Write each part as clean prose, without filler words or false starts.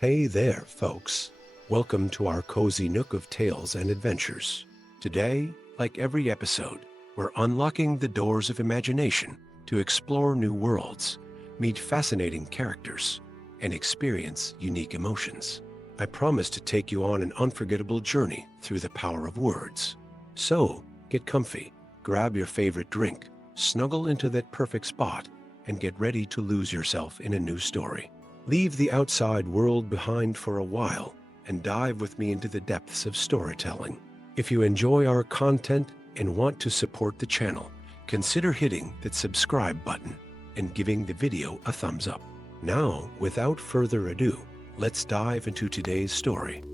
Hey there, folks. Welcome to our cozy nook of tales and adventures. Today, like every episode, we're unlocking the doors of imagination to explore new worlds, meet fascinating characters, and experience unique emotions. I promise to take you on an unforgettable journey through the power of words. So, get comfy, grab your favorite drink, snuggle into that perfect spot, and get ready to lose yourself in a new story. Leave the outside world behind for a while and dive with me into the depths of storytelling. If you enjoy our content and want to support the channel, consider hitting that subscribe button and giving the video a thumbs up. Now, without further ado, let's dive into today's story.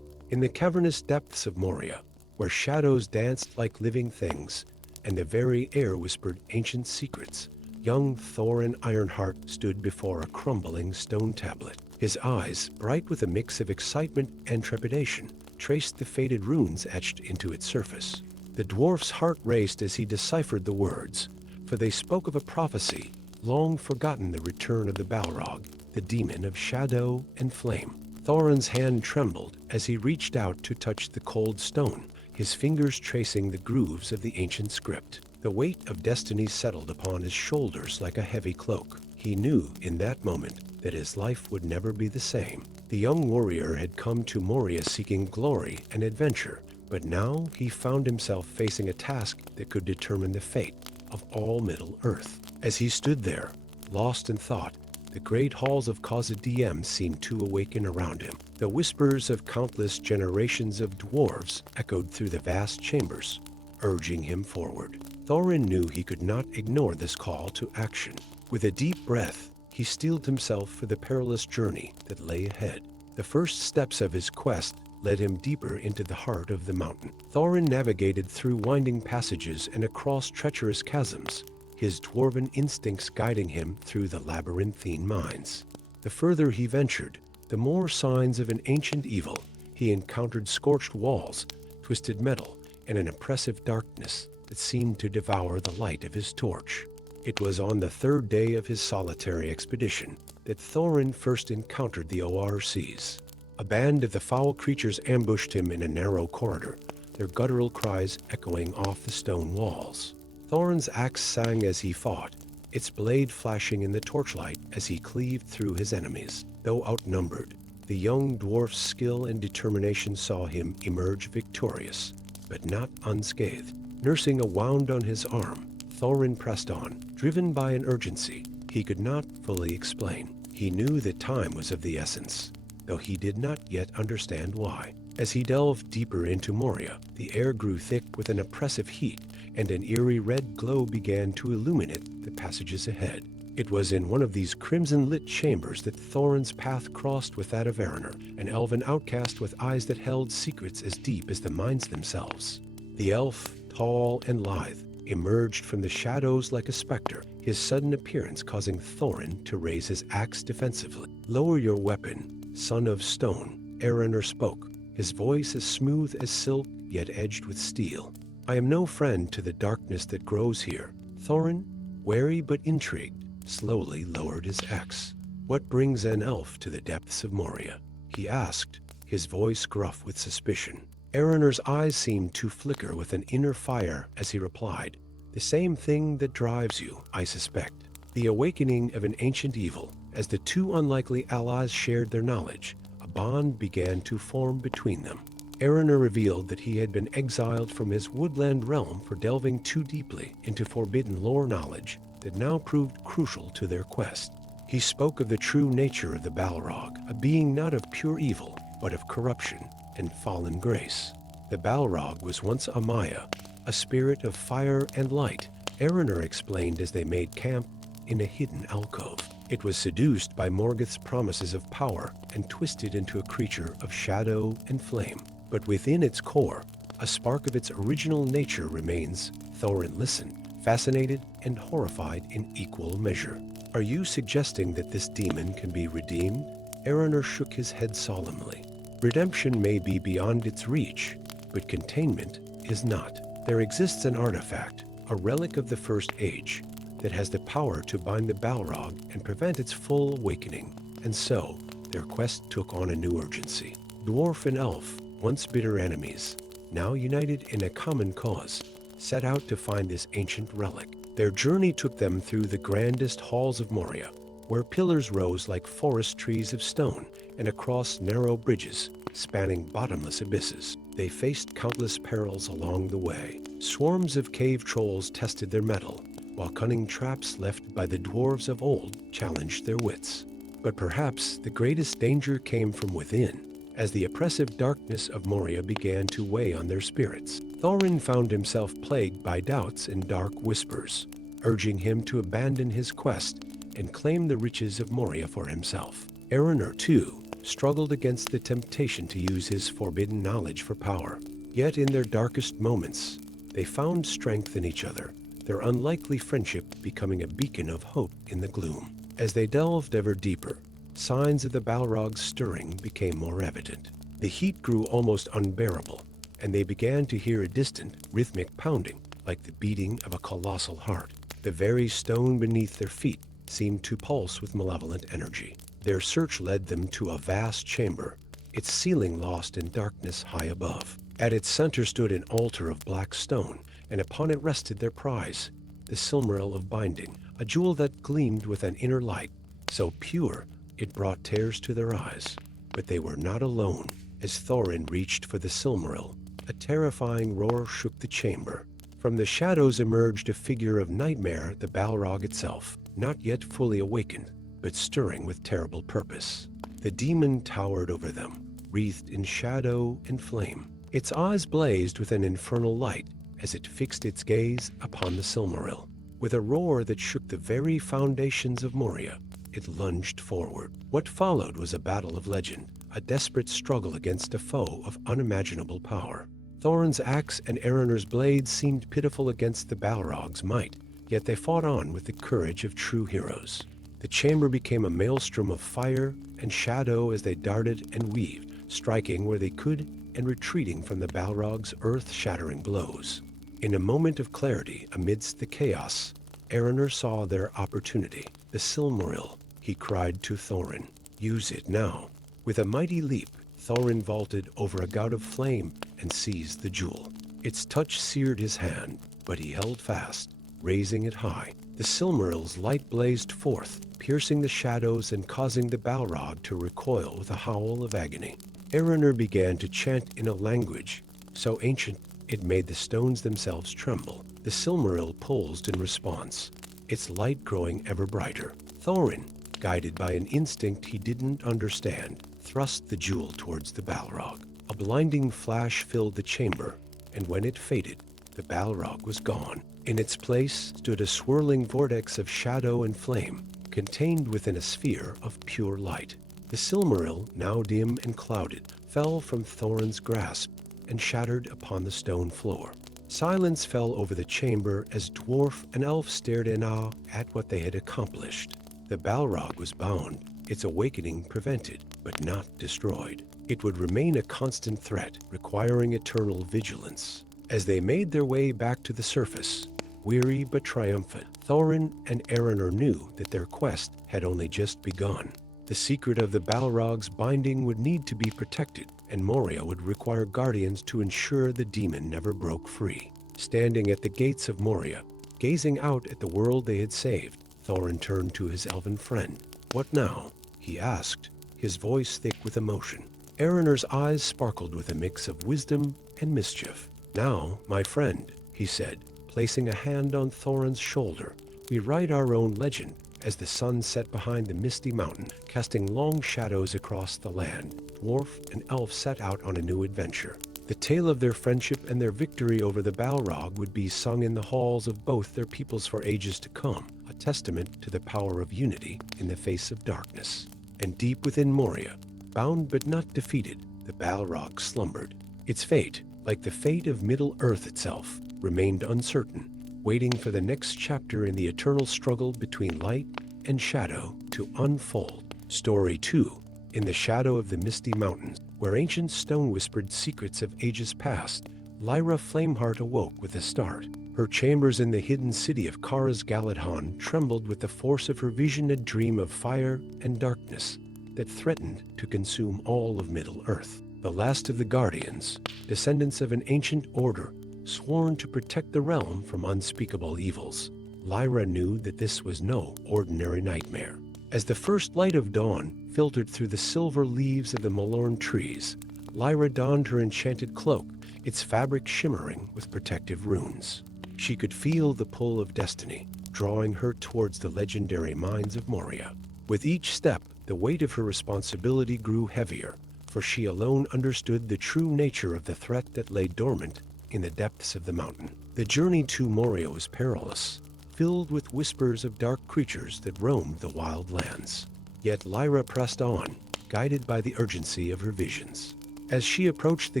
In the cavernous depths of Moria, where shadows danced like living things and the very air whispered ancient secrets, young Thorin Ironheart stood before a crumbling stone tablet. His eyes, bright with a mix of excitement and trepidation, traced the faded runes etched into its surface. The dwarf's heart raced as he deciphered the words, for they spoke of a prophecy, long forgotten, the return of the Balrog, the demon of shadow and flame. Thorin's hand trembled as he reached out to touch the cold stone, his fingers tracing the grooves of the ancient script. The weight of destiny settled upon his shoulders like a heavy cloak. He knew in that moment that his life would never be the same. The young warrior had come to Moria seeking glory and adventure, but now he found himself facing a task that could determine the fate of all Middle-earth. As he stood there, lost in thought, the great halls of Khazad-dûm seemed to awaken around him. The whispers of countless generations of dwarves echoed through the vast chambers, urging him forward. Thorin knew he could not ignore this call to action. With a deep breath, he steeled himself for the perilous journey that lay ahead. The first steps of his quest led him deeper into the heart of the mountain. Thorin navigated through winding passages and across treacherous chasms, his dwarven instincts guiding him through the labyrinthine mines. The further he ventured, the more signs of an ancient evil. He encountered scorched walls, twisted metal, and an oppressive darkness that seemed to devour the light of his torch. It was on the third day of his solitary expedition that Thorin first encountered the ORCs. A band of the foul creatures ambushed him in a narrow corridor, their guttural cries echoing off the stone walls. Thorin's axe sang as he fought, its blade flashing in the torchlight as he cleaved through his enemies. Though outnumbered, the young dwarf's skill and determination saw him emerge victorious, but not unscathed. Nursing a wound on his arm, Thorin pressed on, driven by an urgency he could not fully explain. He knew that time was of the essence, though he did not yet understand why. As he delved deeper into Moria, the air grew thick with an oppressive heat, and an eerie red glow began to illuminate the passages ahead. It was in one of these crimson-lit chambers that Thorin's path crossed with that of Erenar, an elven outcast with eyes that held secrets as deep as the mines themselves. The elf, tall and lithe, emerged from the shadows like a specter, his sudden appearance causing Thorin to raise his axe defensively. "Lower your weapon, son of stone," Erenar spoke, his voice as smooth as silk yet edged with steel. "I am no friend to the darkness that grows here." Thorin, wary but intrigued, slowly lowered his axe. "What brings an elf to the depths of Moria?" he asked, his voice gruff with suspicion. Erenar's eyes seemed to flicker with an inner fire as he replied, "The same thing that drives you, I suspect. The awakening of an ancient evil." As the two unlikely allies shared their knowledge, a bond began to form between them. Erenar revealed that he had been exiled from his woodland realm for delving too deeply into forbidden lore knowledge that now proved crucial to their quest. He spoke of the true nature of the Balrog, a being not of pure evil, but of corruption and fallen grace. The Balrog was once a Maya, a spirit of fire and light, Erenar explained as they made camp in a hidden alcove. It was seduced by Morgoth's promises of power and twisted into a creature of shadow and flame. But within its core, a spark of its original nature remains. Thorin listened, fascinated and horrified in equal measure. "Are you suggesting that this demon can be redeemed?" Erenar shook his head solemnly. "Redemption may be beyond its reach, but containment is not. There exists an artifact, a relic of the First Age, that has the power to bind the Balrog and prevent its full awakening. And so, their quest took on a new urgency. Dwarf and elf, once bitter enemies, now united in a common cause, set out to find this ancient relic. Their journey took them through the grandest halls of Moria, where pillars rose like forest trees of stone, and across narrow bridges spanning bottomless abysses. They faced countless perils along the way. Swarms of cave trolls tested their mettle, while cunning traps left by the dwarves of old challenged their wits. But perhaps the greatest danger came from within, as the oppressive darkness of Moria began to weigh on their spirits. Thorin found himself plagued by doubts and dark whispers, urging him to abandon his quest and claim the riches of Moria for himself. Erenor, too, struggled against the temptation to use his forbidden knowledge for power. Yet in their darkest moments, they found strength in each other, their unlikely friendship becoming a beacon of hope in the gloom. As they delved ever deeper, signs of the Balrogs stirring became more evident. The heat grew almost unbearable, and they began to hear a distant, rhythmic pounding, like the beating of a colossal heart. The very stone beneath their feet seemed to pulse with malevolent energy. Their search led them to a vast chamber, its ceiling lost in darkness high above. At its center stood an altar of black stone, and upon it rested their prize, the Silmaril of Binding, a jewel that gleamed with an inner light, so pure it brought tears to their eyes. But they were not alone. As Thorin reached for the Silmaril, a terrifying roar shook the chamber. From the shadows emerged a figure of nightmare, the Balrog itself, not yet fully awakened, but stirring with terrible purpose. The demon towered over them, wreathed in shadow and flame. Its eyes blazed with an infernal light as it fixed its gaze upon the Silmaril. With a roar that shook the very foundations of Moria, it lunged forward. What followed was a battle of legend, a desperate struggle against a foe of unimaginable power. Thorin's axe and Erenor's blade seemed pitiful against the Balrog's might, yet they fought on with the courage of true heroes. The chamber became a maelstrom of fire and shadow as they darted and weaved, striking where they could and retreating from the Balrog's earth-shattering blows. In a moment of clarity amidst the chaos, Erenor saw their opportunity. The Silmaril, he cried to Thorin. Use it now. With a mighty leap, Thorin vaulted over a gout of flame and seized the jewel. Its touch seared his hand, but he held fast, raising it high. The Silmaril's light blazed forth, piercing the shadows and causing the Balrog to recoil with a howl of agony. Erenor began to chant in a language so ancient it made the stones themselves tremble. The Silmaril pulsed in response, its light growing ever brighter. Thorin, guided by an instinct he didn't understand, thrust the jewel towards the Balrog. A blinding flash filled the chamber, and when it faded, the Balrog was gone. In its place stood a swirling vortex of shadow and flame, contained within a sphere of pure light. The Silmaril, now dim and clouded, fell from Thorin's grasp and shattered upon the stone floor. Silence fell over the chamber as dwarf and elf stared in awe at what they had accomplished. The Balrog was bound, its awakening prevented, but not destroyed. It would remain a constant threat, requiring eternal vigilance. As they made their way back to the surface, weary but triumphant, Thorin and Erenor knew that their quest had only just begun. The secret of the Balrog's binding would need to be protected, and Moria would require guardians to ensure the demon never broke free. Standing at the gates of Moria, gazing out at the world they had saved, Thorin turned to his elven friend. "What now?" he asked, his voice thick with emotion. Erenor's eyes sparkled with a mix of wisdom and mischief. "Now, my friend," he said, placing a hand on Thorin's shoulder, "we write our own legend." As the sun set behind the misty mountain, casting long shadows across the land, dwarf and elf set out on a new adventure. The tale of their friendship and their victory over the Balrog would be sung in the halls of both their peoples for ages to come, a testament to the power of unity in the face of darkness. And deep within Moria, bound but not defeated, the Balrog slumbered. Its fate, like the fate of Middle-earth itself, remained uncertain, waiting for the next chapter in the eternal struggle between light and shadow to unfold. Story 2. In the shadow of the misty mountains, where ancient stone whispered secrets of ages past, Lyra Flameheart awoke with a start. Her chambers in the hidden city of Kara's Galadhon trembled with the force of her vision, a dream of fire and darkness that threatened to consume all of Middle-earth. The last of the Guardians, descendants of an ancient order, sworn to protect the realm from unspeakable evils. Lyra knew that this was no ordinary nightmare. As the first light of dawn filtered through the silver leaves of the Malorn trees, Lyra donned her enchanted cloak, its fabric shimmering with protective runes. She could feel the pull of destiny, drawing her towards the legendary mines of Moria. With each step, the weight of her responsibility grew heavier, for she alone understood the true nature of the threat that lay dormant in the depths of the mountain. The journey to Moria was perilous, filled with whispers of dark creatures that roamed the wild lands. Yet Lyra pressed on, guided by the urgency of her visions. As she approached the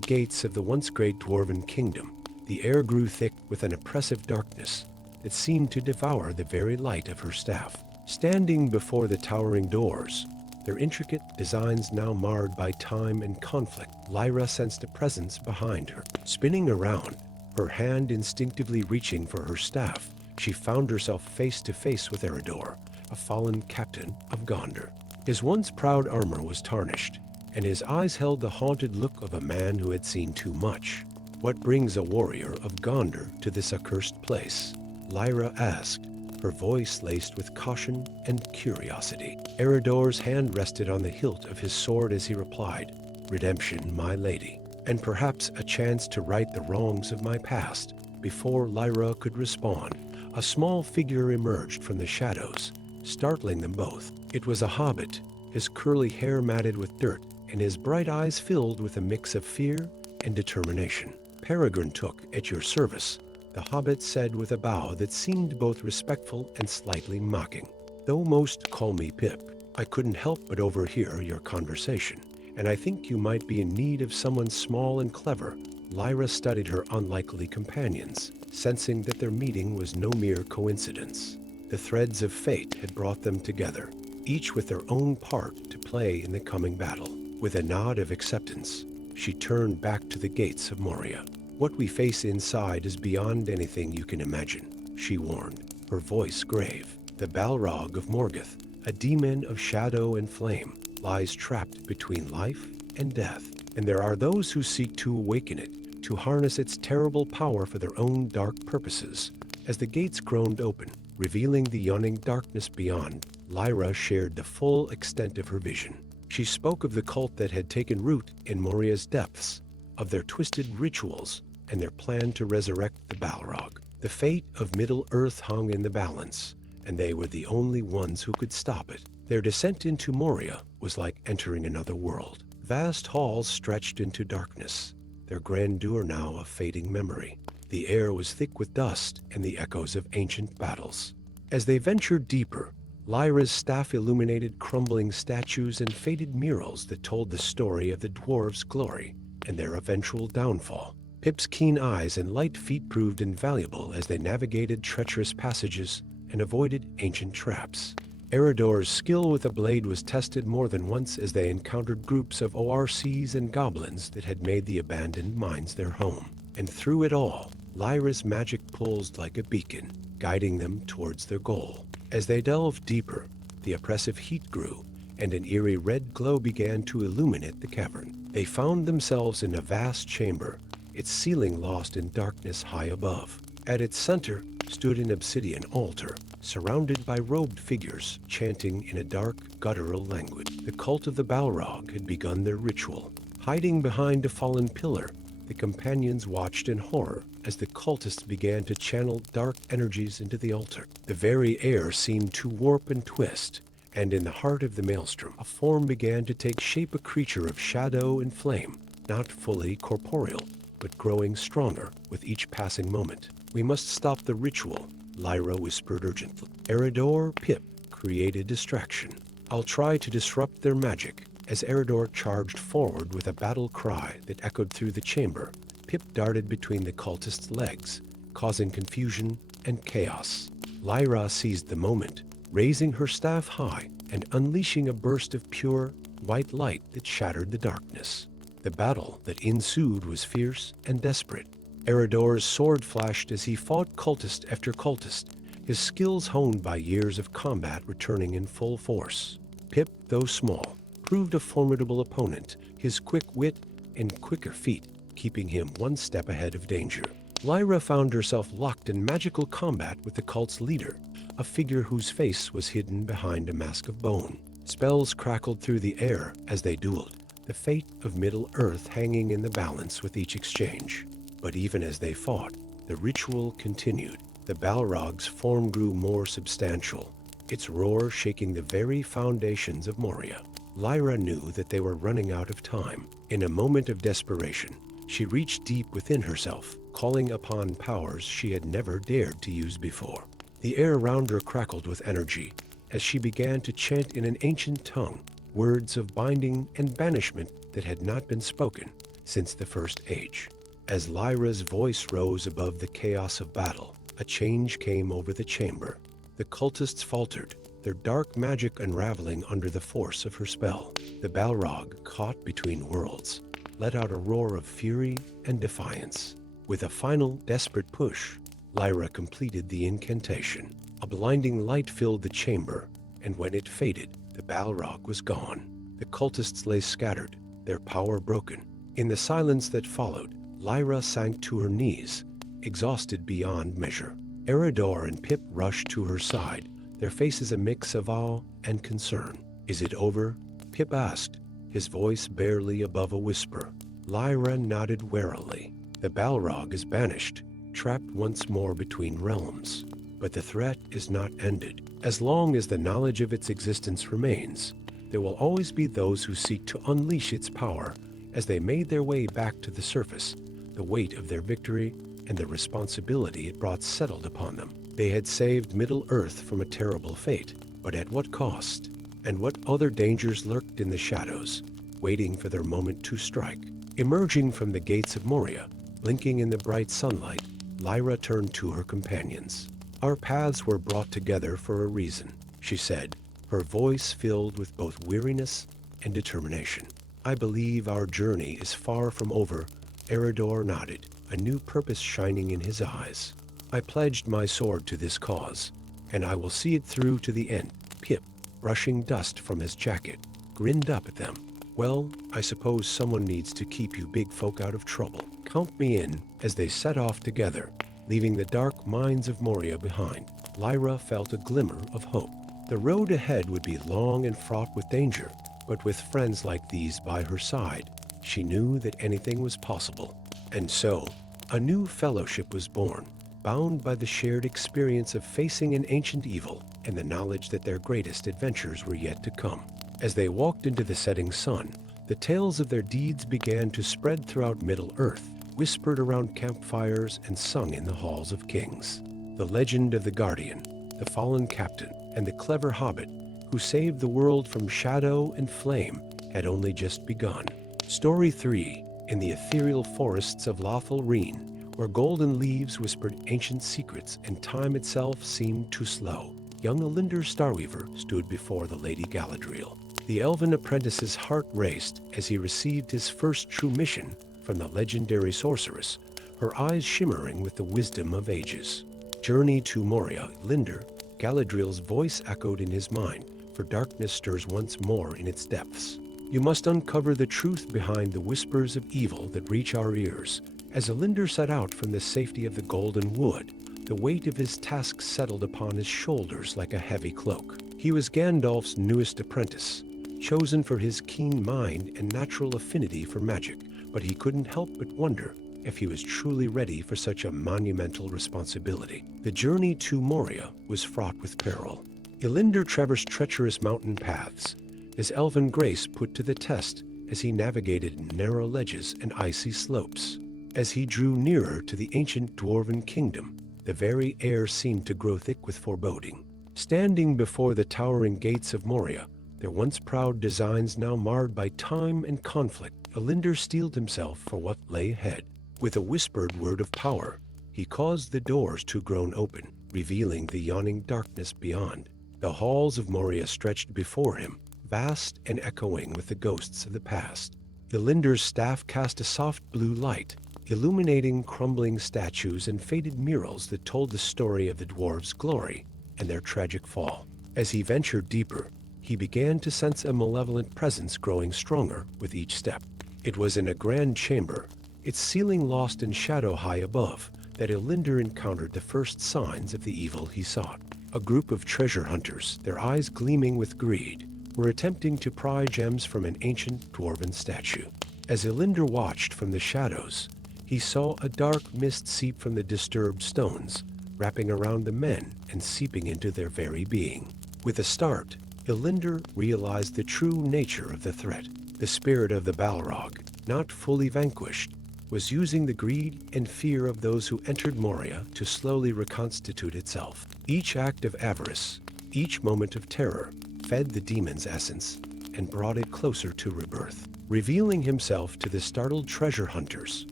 gates of the once great dwarven kingdom, the air grew thick with an oppressive darkness that seemed to devour the very light of her staff. Standing before the towering doors, their intricate designs now marred by time and conflict, Lyra sensed a presence behind her. Spinning around, her hand instinctively reaching for her staff, she found herself face to face with Eredor, a fallen captain of Gondor. His once proud armor was tarnished, and his eyes held the haunted look of a man who had seen too much. "What brings a warrior of Gondor to this accursed place?" Lyra asked, her voice laced with caution and curiosity. Eredor's hand rested on the hilt of his sword as he replied, "Redemption, my lady, and perhaps a chance to right the wrongs of my past." Before Lyra could respond, a small figure emerged from the shadows, startling them both. It was a hobbit, his curly hair matted with dirt, and his bright eyes filled with a mix of fear and determination. "Peregrine took at your service," the hobbit said with a bow that seemed both respectful and slightly mocking. "Though most call me Pip, I couldn't help but overhear your conversation, and I think you might be in need of someone small and clever." Lyra studied her unlikely companions, sensing that their meeting was no mere coincidence. The threads of fate had brought them together, each with their own part to play in the coming battle. With a nod of acceptance, she turned back to the gates of Moria. "What we face inside is beyond anything you can imagine," she warned, her voice grave. "The Balrog of Morgoth, a demon of shadow and flame, lies trapped between life and death, and there are those who seek to awaken it, to harness its terrible power for their own dark purposes." As the gates groaned open, revealing the yawning darkness beyond, Lyra shared the full extent of her vision. She spoke of the cult that had taken root in Moria's depths, of their twisted rituals, and their plan to resurrect the Balrog. The fate of Middle-earth hung in the balance, and they were the only ones who could stop it. Their descent into Moria was like entering another world. Vast halls stretched into darkness, their grandeur now a fading memory. The air was thick with dust and the echoes of ancient battles. As they ventured deeper, Lyra's staff illuminated crumbling statues and faded murals that told the story of the Dwarves' glory and their eventual downfall. Pip's keen eyes and light feet proved invaluable as they navigated treacherous passages and avoided ancient traps. Eredor's skill with a blade was tested more than once as they encountered groups of ORCs and goblins that had made the abandoned mines their home. And through it all, Lyra's magic pulsed like a beacon, guiding them towards their goal. As they delved deeper, the oppressive heat grew, and an eerie red glow began to illuminate the cavern. They found themselves in a vast chamber, its ceiling lost in darkness high above. At its center stood an obsidian altar, surrounded by robed figures chanting in a dark, guttural language. The cult of the Balrog had begun their ritual. Hiding behind a fallen pillar, the companions watched in horror as the cultists began to channel dark energies into the altar. The very air seemed to warp and twist, and in the heart of the maelstrom, a form began to take shape, a creature of shadow and flame, not fully corporeal, but growing stronger with each passing moment. "We must stop the ritual," Lyra whispered urgently. Eredor, Pip, create a distraction. "I'll try to disrupt their magic." As Eredor charged forward with a battle cry that echoed through the chamber, Pip darted between the cultists' legs, causing confusion and chaos. Lyra seized the moment, raising her staff high and unleashing a burst of pure, white light that shattered the darkness. The battle that ensued was fierce and desperate. Eredor's sword flashed as he fought cultist after cultist, his skills honed by years of combat returning in full force. Pip, though small, proved a formidable opponent, his quick wit and quicker feet keeping him one step ahead of danger. Lyra found herself locked in magical combat with the cult's leader, a figure whose face was hidden behind a mask of bone. Spells crackled through the air as they dueled, the fate of Middle-earth hanging in the balance with each exchange. But even as they fought, the ritual continued. The Balrog's form grew more substantial, its roar shaking the very foundations of Moria. Lyra knew that they were running out of time. In a moment of desperation, she reached deep within herself, calling upon powers she had never dared to use before. The air around her crackled with energy as she began to chant in an ancient tongue, words of binding and banishment that had not been spoken since the First Age. As Lyra's voice rose above the chaos of battle, a change came over the chamber. The cultists faltered, their dark magic unraveling under the force of her spell. The Balrog, caught between worlds, let out a roar of fury and defiance. With a final, desperate push, Lyra completed the incantation. A blinding light filled the chamber, and when it faded, the Balrog was gone. The cultists lay scattered, their power broken. In the silence that followed, Lyra sank to her knees, exhausted beyond measure. Eredor and Pip rushed to her side, their faces a mix of awe and concern. "Is it over?" Pip asked, his voice barely above a whisper. Lyra nodded warily. The Balrog is banished, trapped once more between realms. But the threat is not ended. As long as the knowledge of its existence remains, there will always be those who seek to unleash its power. As they made their way back to the surface, the weight of their victory and the responsibility it brought settled upon them. They had saved Middle-earth from a terrible fate, but at what cost? And what other dangers lurked in the shadows, waiting for their moment to strike? Emerging from the gates of Moria, blinking in the bright sunlight, Lyra turned to her companions. "Our paths were brought together for a reason," she said, her voice filled with both weariness and determination. "I believe our journey is far from over." Eredor nodded, a new purpose shining in his eyes. "I pledged my sword to this cause, and I will see it through to the end." Pip, brushing dust from his jacket, grinned up at them. "Well, I suppose someone needs to keep you big folk out of trouble. Count me in." As they set off together, leaving the dark mines of Moria behind, Lyra felt a glimmer of hope. The road ahead would be long and fraught with danger, but with friends like these by her side, she knew that anything was possible. And so, a new fellowship was born, bound by the shared experience of facing an ancient evil and the knowledge that their greatest adventures were yet to come. As they walked into the setting sun, the tales of their deeds began to spread throughout Middle-earth, whispered around campfires and sung in the halls of kings. The legend of the Guardian, the fallen captain, and the clever hobbit who saved the world from shadow and flame had only just begun. Story 3. In the ethereal forests of Lothlorien, where golden leaves whispered ancient secrets and time itself seemed too slow, young Elender Starweaver stood before the Lady Galadriel. The elven apprentice's heart raced as he received his first true mission from the legendary sorceress, her eyes shimmering with the wisdom of ages. "Journey to Moria, Linder," Galadriel's voice echoed in his mind, for darkness stirs once more in its depths. "You must uncover the truth behind the whispers of evil that reach our ears." As Elinder set out from the safety of the Golden Wood, the weight of his task settled upon his shoulders like a heavy cloak. He was Gandalf's newest apprentice, chosen for his keen mind and natural affinity for magic, but he couldn't help but wonder if he was truly ready for such a monumental responsibility. The journey to Moria was fraught with peril. Elinder traversed treacherous mountain paths, his elven grace put to the test as he navigated narrow ledges and icy slopes. As he drew nearer to the ancient dwarven kingdom, the very air seemed to grow thick with foreboding. Standing before the towering gates of Moria, their once proud designs now marred by time and conflict, Elinder steeled himself for what lay ahead. With a whispered word of power, he caused the doors to groan open, revealing the yawning darkness beyond. The halls of Moria stretched before him, vast and echoing with the ghosts of the past. Elinder's staff cast a soft blue light, illuminating crumbling statues and faded murals that told the story of the dwarves' glory and their tragic fall. As he ventured deeper, he began to sense a malevolent presence growing stronger with each step. It was in a grand chamber, its ceiling lost in shadow high above, that Elinder encountered the first signs of the evil he sought. A group of treasure hunters, their eyes gleaming with greed, were attempting to pry gems from an ancient dwarven statue. As Elinder watched from the shadows, he saw a dark mist seep from the disturbed stones, wrapping around the men and seeping into their very being. With a start, Elinder realized the true nature of the threat. The spirit of the Balrog, not fully vanquished, was using the greed and fear of those who entered Moria to slowly reconstitute itself. Each act of avarice, each moment of terror, fed the demon's essence and brought it closer to rebirth. Revealing himself to the startled treasure hunters,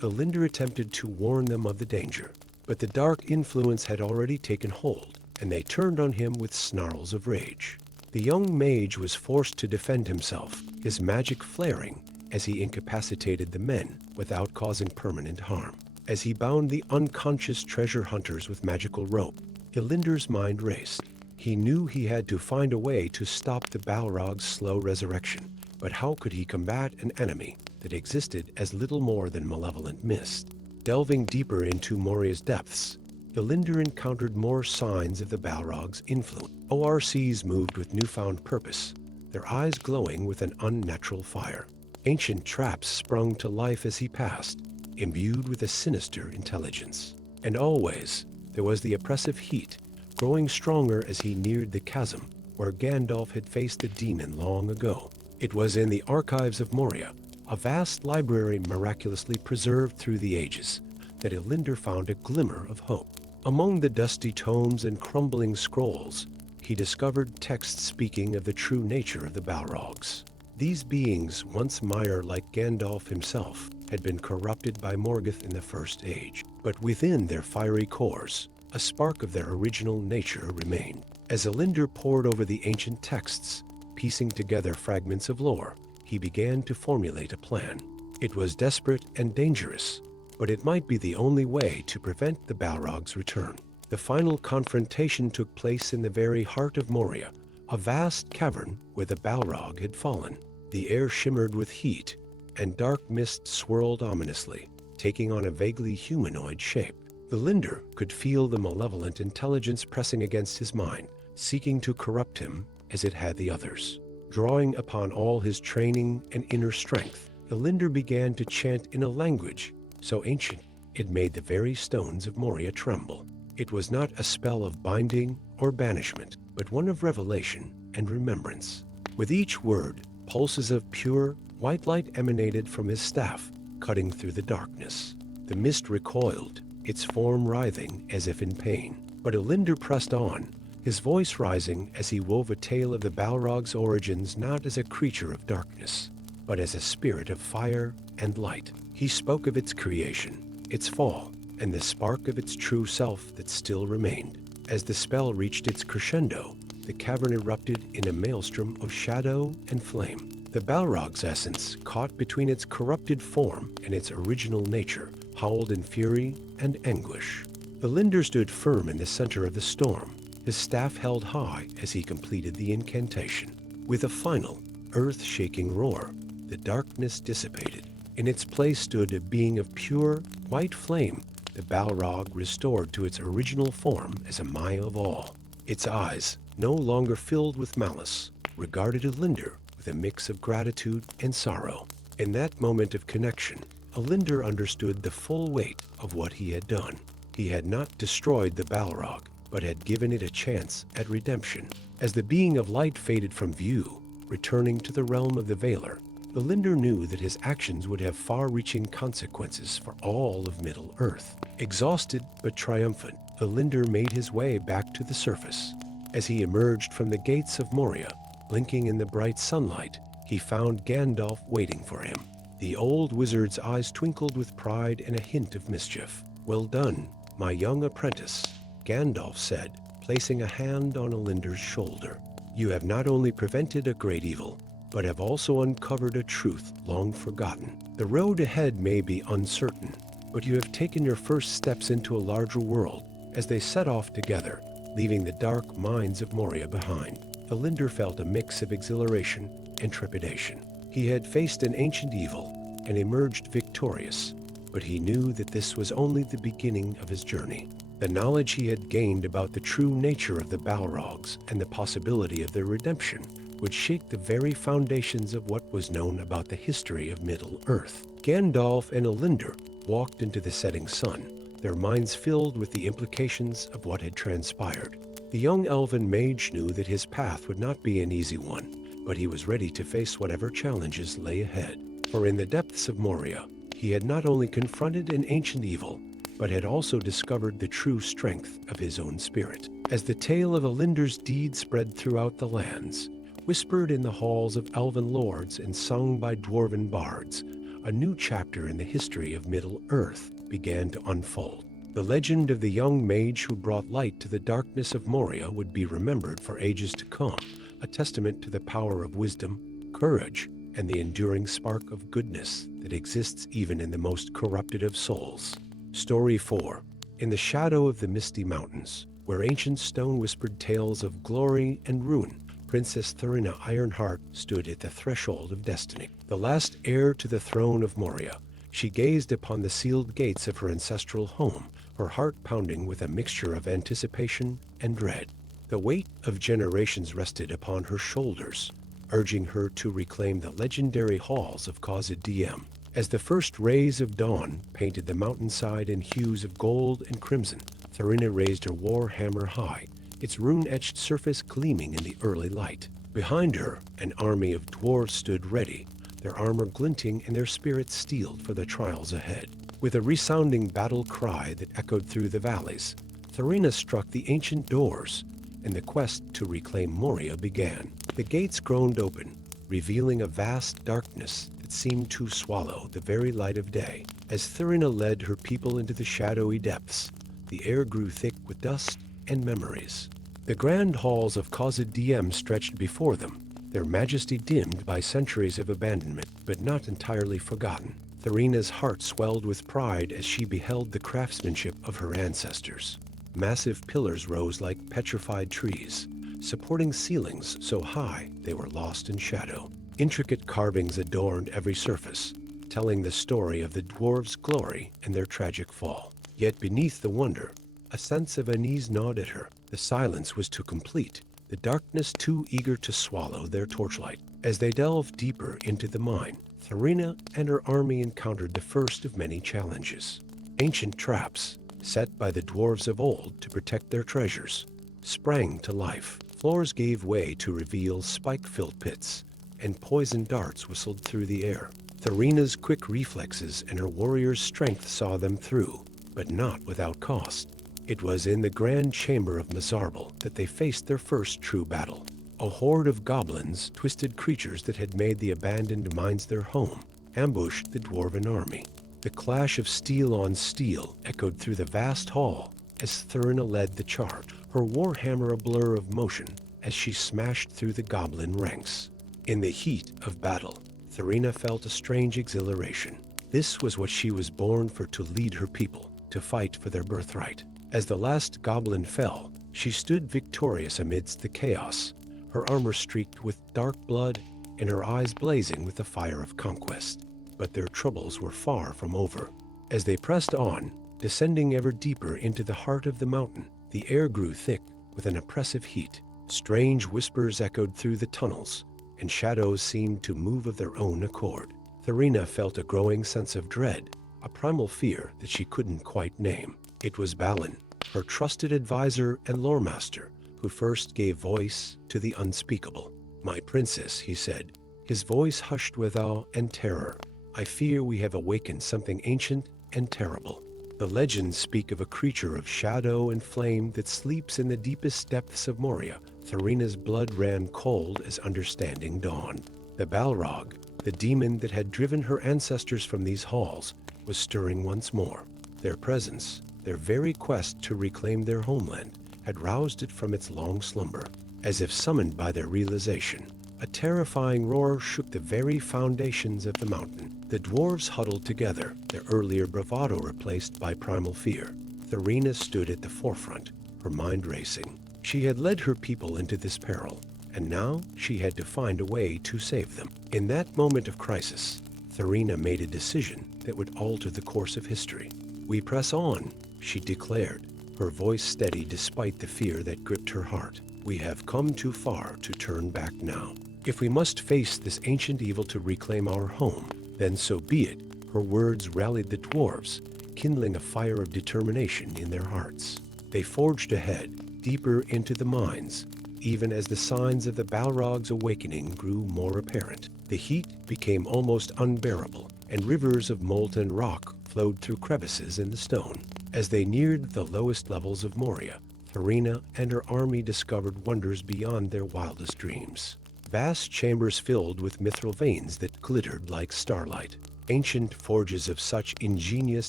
Elinder attempted to warn them of the danger, but the dark influence had already taken hold, and they turned on him with snarls of rage. The young mage was forced to defend himself, his magic flaring as he incapacitated the men without causing permanent harm. As he bound the unconscious treasure hunters with magical rope, Elinder's mind raced. He knew he had to find a way to stop the Balrog's slow resurrection, but how could he combat an enemy that existed as little more than malevolent mist? Delving deeper into Moria's depths, Elinder encountered more signs of the Balrog's influence. ORCs moved with newfound purpose, their eyes glowing with an unnatural fire. Ancient traps sprung to life as he passed, imbued with a sinister intelligence. And always, there was the oppressive heat, growing stronger as he neared the chasm where Gandalf had faced the demon long ago. It was in the archives of Moria, a vast library miraculously preserved through the ages, that Elinder found a glimmer of hope. Among the dusty tomes and crumbling scrolls, he discovered texts speaking of the true nature of the Balrogs. These beings, once mire like Gandalf himself, had been corrupted by Morgoth in the First Age, but within their fiery cores, a spark of their original nature remained. As Elinder pored over the ancient texts, piecing together fragments of lore, he began to formulate a plan. It was desperate and dangerous, but it might be the only way to prevent the Balrog's return. The final confrontation took place in the very heart of Moria, a vast cavern where the Balrog had fallen. The air shimmered with heat, and dark mist swirled ominously, taking on a vaguely humanoid shape. Elinder could feel the malevolent intelligence pressing against his mind, seeking to corrupt him as it had the others. Drawing upon all his training and inner strength, Elinder began to chant in a language so ancient it made the very stones of Moria tremble. It was not a spell of binding or banishment, but one of revelation and remembrance. With each word, pulses of pure, white light emanated from his staff, cutting through the darkness. The mist recoiled, its form writhing as if in pain. But Elinder pressed on, his voice rising as he wove a tale of the Balrog's origins not as a creature of darkness, but as a spirit of fire and light. He spoke of its creation, its fall, and the spark of its true self that still remained. As the spell reached its crescendo, the cavern erupted in a maelstrom of shadow and flame. The Balrog's essence, caught between its corrupted form and its original nature, howled in fury and anguish. Elinder stood firm in the center of the storm, his staff held high as he completed the incantation. With a final, earth-shaking roar, the darkness dissipated. In its place stood a being of pure, white flame, the Balrog restored to its original form as a Maya of all. Its eyes, no longer filled with malice, regarded Elinder with a mix of gratitude and sorrow. In that moment of connection, Elinder understood the full weight of what he had done. He had not destroyed the Balrog, but had given it a chance at redemption. As the being of light faded from view, returning to the realm of the Valar, Elinder knew that his actions would have far-reaching consequences for all of Middle-earth. Exhausted but triumphant, Elinder made his way back to the surface. As he emerged from the gates of Moria, blinking in the bright sunlight, he found Gandalf waiting for him. The old wizard's eyes twinkled with pride and a hint of mischief. "Well done, my young apprentice," Gandalf said, placing a hand on Elinder's shoulder. "You have not only prevented a great evil, but have also uncovered a truth long forgotten. The road ahead may be uncertain, but you have taken your first steps into a larger world. As they set off together, leaving the dark mines of Moria behind, Valinder felt a mix of exhilaration and trepidation. He had faced an ancient evil and emerged victorious, but he knew that this was only the beginning of his journey. The knowledge he had gained about the true nature of the Balrogs and the possibility of their redemption would shake the very foundations of what was known about the history of Middle-earth. Gandalf and Elendil walked into the setting sun, their minds filled with the implications of what had transpired. The young elven mage knew that his path would not be an easy one, but he was ready to face whatever challenges lay ahead. For in the depths of Moria, he had not only confronted an ancient evil, but had also discovered the true strength of his own spirit. As the tale of Elendil's deed spread throughout the lands, whispered in the halls of elven lords and sung by dwarven bards, a new chapter in the history of Middle-earth began to unfold. The legend of the young mage who brought light to the darkness of Moria would be remembered for ages to come, a testament to the power of wisdom, courage, and the enduring spark of goodness that exists even in the most corrupted of souls. Story 4. In the shadow of the misty mountains, where ancient stone whispered tales of glory and ruin, Princess Thurina Ironheart stood at the threshold of destiny. The last heir to the throne of Moria, she gazed upon the sealed gates of her ancestral home, her heart pounding with a mixture of anticipation and dread. The weight of generations rested upon her shoulders, urging her to reclaim the legendary halls of Khazad-dûm. As the first rays of dawn painted the mountainside in hues of gold and crimson, Thurina raised her war hammer high, its rune-etched surface gleaming in the early light. Behind her, an army of dwarves stood ready, their armor glinting and their spirits steeled for the trials ahead. With a resounding battle cry that echoed through the valleys, Thurina struck the ancient doors, and the quest to reclaim Moria began. The gates groaned open, revealing a vast darkness that seemed to swallow the very light of day. As Thurina led her people into the shadowy depths, the air grew thick with dust and memories. The grand halls of Khazad-dûm stretched before them, their majesty dimmed by centuries of abandonment, but not entirely forgotten. Thurina's heart swelled with pride as she beheld the craftsmanship of her ancestors. Massive pillars rose like petrified trees, supporting ceilings so high they were lost in shadow. Intricate carvings adorned every surface, telling the story of the dwarves' glory and their tragic fall. Yet beneath the wonder, a sense of unease gnawed at her. The silence was too complete, the darkness too eager to swallow their torchlight. As they delved deeper into the mine, Thurina and her army encountered the first of many challenges. Ancient traps, set by the dwarves of old to protect their treasures, sprang to life. Floors gave way to reveal spike-filled pits, and poison darts whistled through the air. Thurina's quick reflexes and her warrior's strength saw them through, but not without cost. It was in the grand chamber of Mizarble that they faced their first true battle. A horde of goblins, twisted creatures that had made the abandoned mines their home, ambushed the dwarven army. The clash of steel on steel echoed through the vast hall as Thurina led the charge, her warhammer a blur of motion as she smashed through the goblin ranks. In the heat of battle, Thurina felt a strange exhilaration. This was what she was born for, to lead her people, to fight for their birthright. As the last goblin fell, she stood victorious amidst the chaos, her armor streaked with dark blood and her eyes blazing with the fire of conquest. But their troubles were far from over. As they pressed on, descending ever deeper into the heart of the mountain, the air grew thick with an oppressive heat. Strange whispers echoed through the tunnels, and shadows seemed to move of their own accord. Thurina felt a growing sense of dread, a primal fear that she couldn't quite name. It was Balin, her trusted advisor and lore master, who first gave voice to the unspeakable. "My princess," he said, his voice hushed with awe and terror, "I fear we have awakened something ancient and terrible. The legends speak of a creature of shadow and flame that sleeps in the deepest depths of Moria." Thurina's blood ran cold as understanding dawned. The Balrog, the demon that had driven her ancestors from these halls, was stirring once more. Their presence, their very quest to reclaim their homeland, had roused it from its long slumber. As if summoned by their realization, A terrifying roar shook the very foundations of the mountain. The dwarves huddled together, their earlier bravado replaced by primal fear. Thorina stood at the forefront, her mind racing. She had led her people into this peril, and now she had to find a way to save them. In that moment of crisis, Thorina made a decision that would alter the course of history. "We press on," she declared, her voice steady despite the fear that gripped her heart. "We have come too far to turn back now. If we must face this ancient evil to reclaim our home, then so be it." Her words rallied the dwarves, kindling a fire of determination in their hearts. They forged ahead, deeper into the mines, even as the signs of the Balrog's awakening grew more apparent. The heat became almost unbearable, and rivers of molten rock flowed through crevices in the stone. As they neared the lowest levels of Moria, Thorina and her army discovered wonders beyond their wildest dreams. Vast chambers filled with mithril veins that glittered like starlight. Ancient forges of such ingenious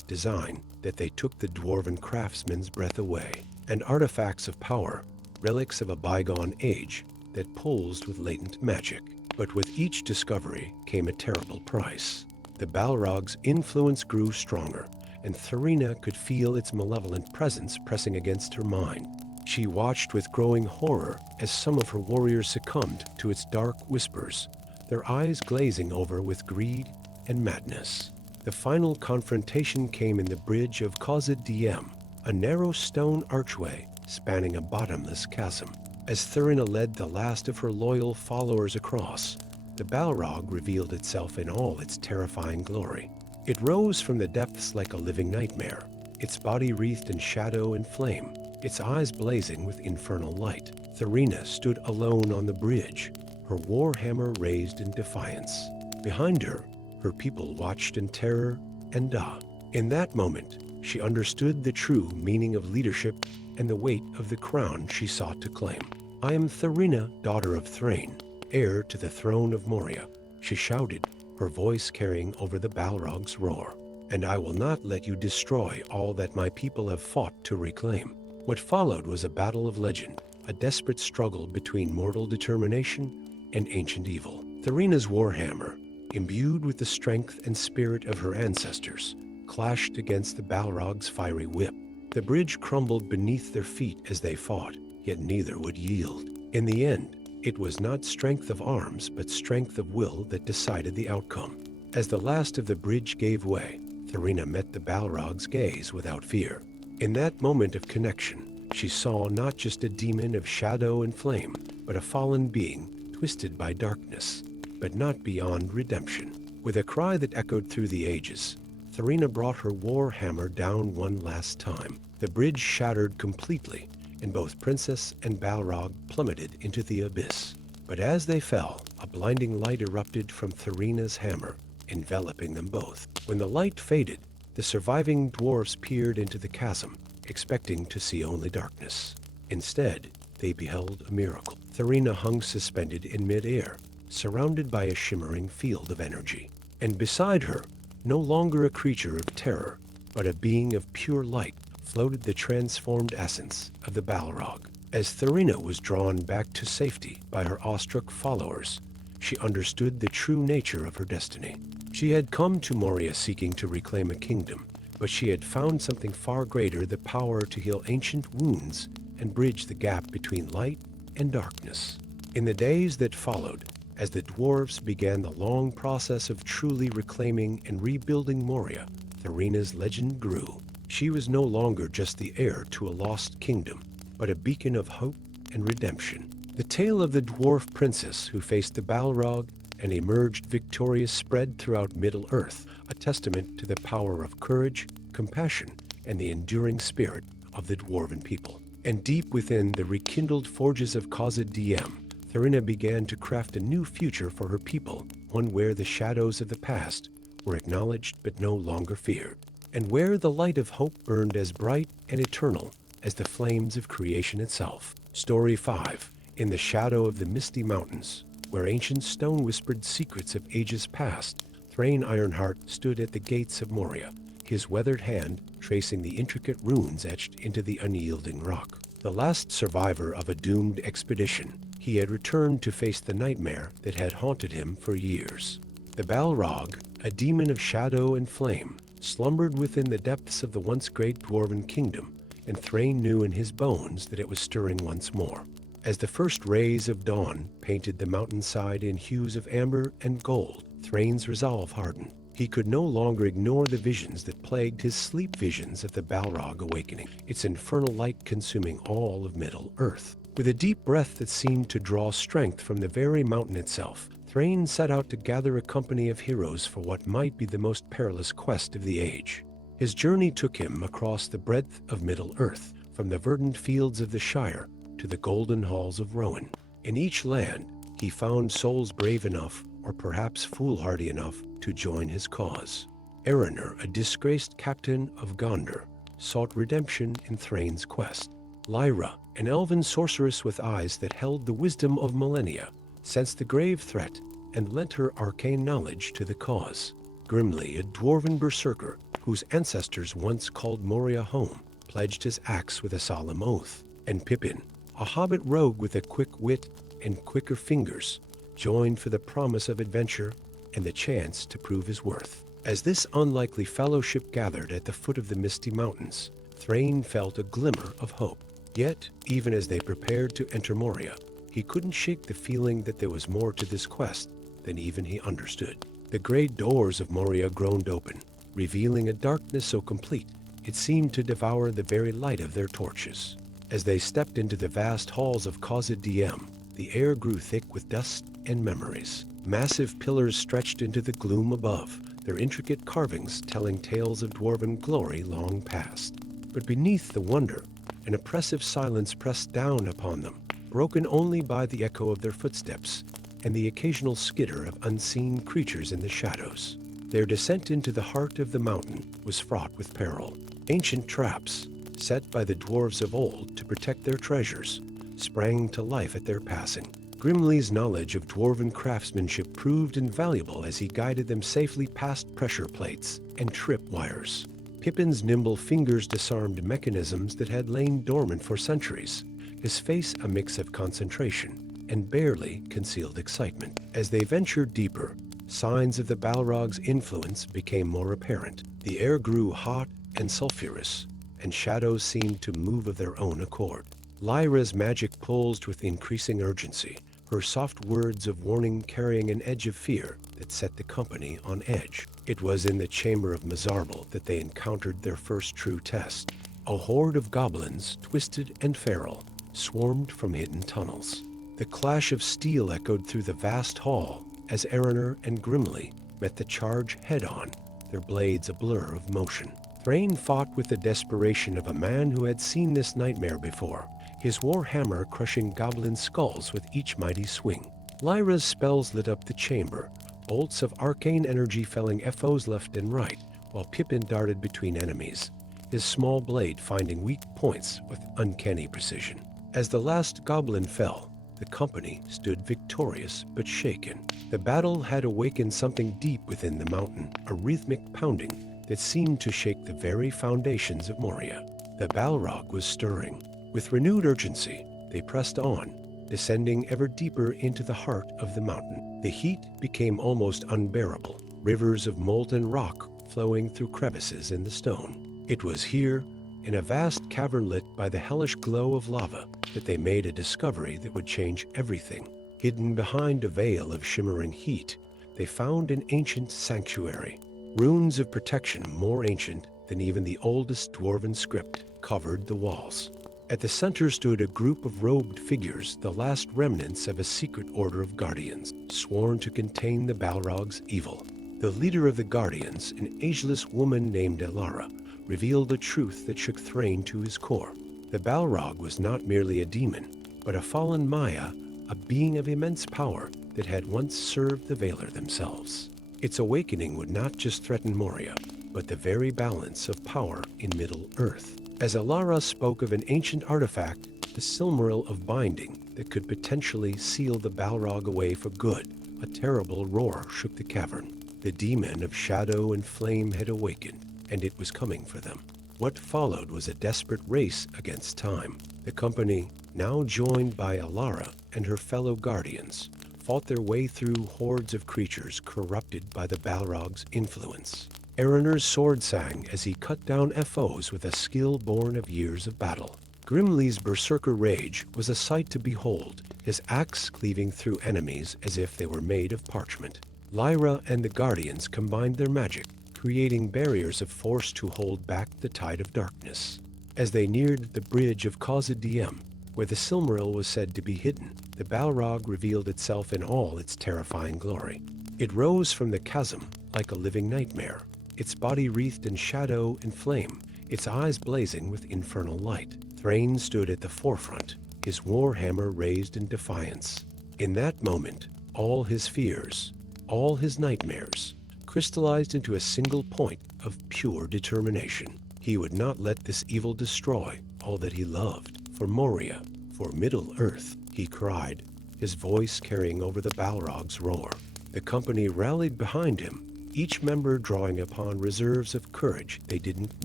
design that they took the dwarven craftsman's breath away. And artifacts of power, relics of a bygone age that pulsed with latent magic. But with each discovery came a terrible price. The Balrog's influence grew stronger, and Thorina could feel its malevolent presence pressing against her mind. She watched with growing horror as some of her warriors succumbed to its dark whispers, their eyes glazing over with greed and madness. The final confrontation came in the bridge of Khazad Diem, a narrow stone archway spanning a bottomless chasm. As Thorina led the last of her loyal followers across, the Balrog revealed itself in all its terrifying glory. It rose from the depths like a living nightmare, its body wreathed in shadow and flame, its eyes blazing with infernal light. Thorina stood alone on the bridge, her war hammer raised in defiance. Behind her, her people watched in terror and awe. In that moment, she understood the true meaning of leadership and the weight of the crown she sought to claim. "I am Thorina, daughter of Thrain, heir to the throne of Moria," she shouted, her voice carrying over the Balrog's roar. "And I will not let you destroy all that my people have fought to reclaim." What followed was a battle of legend, a desperate struggle between mortal determination and ancient evil. Thorina's warhammer, imbued with the strength and spirit of her ancestors, clashed against the Balrog's fiery whip. The bridge crumbled beneath their feet as they fought, yet neither would yield. In the end, it was not strength of arms, but strength of will that decided the outcome. As the last of the bridge gave way, Thorina met the Balrog's gaze without fear. In that moment of connection, she saw not just a demon of shadow and flame, but a fallen being twisted by darkness, but not beyond redemption. With a cry that echoed through the ages, Thorina brought her war hammer down one last time. The bridge shattered completely, and both princess and Balrog plummeted into the abyss. But as they fell, a blinding light erupted from Thorina's hammer, enveloping them both. When the light faded, the surviving dwarfs peered into the chasm, expecting to see only darkness. Instead, they beheld a miracle. Thorina hung suspended in mid-air, surrounded by a shimmering field of energy. And beside her, no longer a creature of terror, but a being of pure light, floated the transformed essence of the Balrog. As Thorina was drawn back to safety by her awestruck followers, she understood the true nature of her destiny. She had come to Moria seeking to reclaim a kingdom, but she had found something far greater, the power to heal ancient wounds and bridge the gap between light and darkness. In the days that followed, as the dwarves began the long process of truly reclaiming and rebuilding Moria, Thorina's legend grew. She was no longer just the heir to a lost kingdom, but a beacon of hope and redemption. The tale of the dwarf princess who faced the Balrog and emerged victorious spread throughout Middle-earth, a testament to the power of courage, compassion, and the enduring spirit of the dwarven people. And deep within the rekindled forges of Khazad Diem, Thorina began to craft a new future for her people, one where the shadows of the past were acknowledged but no longer feared, and where the light of hope burned as bright and eternal as the flames of creation itself. Story 5. In the shadow of the misty mountains, where ancient stone whispered secrets of ages past, Thrain Ironheart stood at the gates of Moria, his weathered hand tracing the intricate runes etched into the unyielding rock. The last survivor of a doomed expedition, he He had returned to face the nightmare that had haunted him for years. The Balrog, a demon of shadow and flame, slumbered within the depths of the once great dwarven kingdom, and Thrain knew in his bones that it was stirring once more. As the first rays of dawn painted the mountainside in hues of amber and gold, Thrain's resolve hardened. He could no longer ignore the visions that plagued his sleep visions of the Balrog awakening, its infernal light consuming all of Middle-earth. With a deep breath that seemed to draw strength from the very mountain itself, Thrain set out to gather a company of heroes for what might be the most perilous quest of the age. His journey took him across the breadth of Middle-earth, from the verdant fields of the Shire to the golden halls of Rohan. In each land, he found souls brave enough, or perhaps foolhardy enough, to join his cause. Erenor, a disgraced captain of Gondor, sought redemption in Thrain's quest. Lyra, an elven sorceress with eyes that held the wisdom of millennia, sensed the grave threat and lent her arcane knowledge to the cause. Grimly, a dwarven berserker whose ancestors once called Moria home, pledged his axe with a solemn oath. And Pippin, a hobbit rogue with a quick wit and quicker fingers, joined for the promise of adventure and the chance to prove his worth. As this unlikely fellowship gathered at the foot of the misty mountains, Thrain felt a glimmer of hope. Yet, even as they prepared to enter Moria, he couldn't shake the feeling that there was more to this quest than even he understood. The great doors of Moria groaned open, revealing a darkness so complete it seemed to devour the very light of their torches. As they stepped into the vast halls of Khazad Diem, the air grew thick with dust and memories. Massive pillars stretched into the gloom above, their intricate carvings telling tales of dwarven glory long past. But beneath the wonder, an oppressive silence pressed down upon them, broken only by the echo of their footsteps and the occasional skitter of unseen creatures in the shadows. Their descent into the heart of the mountain was fraught with peril. Ancient traps, set by the dwarves of old to protect their treasures, sprang to life at their passing. Grimly's knowledge of dwarven craftsmanship proved invaluable as he guided them safely past pressure plates and tripwires. Pippin's nimble fingers disarmed mechanisms that had lain dormant for centuries, his face a mix of concentration and barely concealed excitement. As they ventured deeper, signs of the Balrog's influence became more apparent. The air grew hot and sulphurous, and shadows seemed to move of their own accord. Lyra's magic pulsed with increasing urgency, her soft words of warning carrying an edge of fear that set the company on edge. It was in the chamber of Mizarble that they encountered their first true test. A horde of goblins, twisted and feral, swarmed from hidden tunnels. The clash of steel echoed through the vast hall as Erenor and Grimly met the charge head-on, their blades a blur of motion. Thrain fought with the desperation of a man who had seen this nightmare before, his war hammer crushing goblin skulls with each mighty swing. Lyra's spells lit up the chamber, bolts of arcane energy felling foes left and right, while Pippin darted between enemies, his small blade finding weak points with uncanny precision. As the last goblin fell, the company stood victorious but shaken. The battle had awakened something deep within the mountain, a rhythmic pounding that seemed to shake the very foundations of Moria. The Balrog was stirring. With renewed urgency, they pressed on, descending ever deeper into the heart of the mountain. The heat became almost unbearable, rivers of molten rock flowing through crevices in the stone. It was here, in a vast cavern lit by the hellish glow of lava, that they made a discovery that would change everything. Hidden behind a veil of shimmering heat, they found an ancient sanctuary. Runes of protection more ancient than even the oldest dwarven script covered the walls. At the center stood a group of robed figures, the last remnants of a secret order of guardians, sworn to contain the Balrog's evil. The leader of the guardians, an ageless woman named Elara, revealed a truth that shook Thrain to his core. The Balrog was not merely a demon, but a fallen Maya, a being of immense power that had once served the Valar themselves. Its awakening would not just threaten Moria, but the very balance of power in Middle-earth. As Elara spoke of an ancient artifact, the Silmaril of binding, that could potentially seal the Balrog away for good, a terrible roar shook the cavern. The demon of shadow and flame had awakened, and it was coming for them. What followed was a desperate race against time. The company, now joined by Alara and her fellow guardians, fought their way through hordes of creatures corrupted by the Balrog's influence. Erenor's sword sang as he cut down foes with a skill born of years of battle. Grimly's berserker rage was a sight to behold, his axe cleaving through enemies as if they were made of parchment. Lyra and the Guardians combined their magic, creating barriers of force to hold back the tide of darkness. As they neared the bridge of Khazad-dûm, where the Silmaril was said to be hidden, the Balrog revealed itself in all its terrifying glory. It rose from the chasm like a living nightmare, its body wreathed in shadow and flame, its eyes blazing with infernal light. Thrain stood at the forefront, his warhammer raised in defiance. In that moment, all his fears, all his nightmares, crystallized into a single point of pure determination. He would not let this evil destroy all that he loved. For Moria, for Middle-earth, he cried, his voice carrying over the Balrog's roar. The company rallied behind him, each member drawing upon reserves of courage they didn't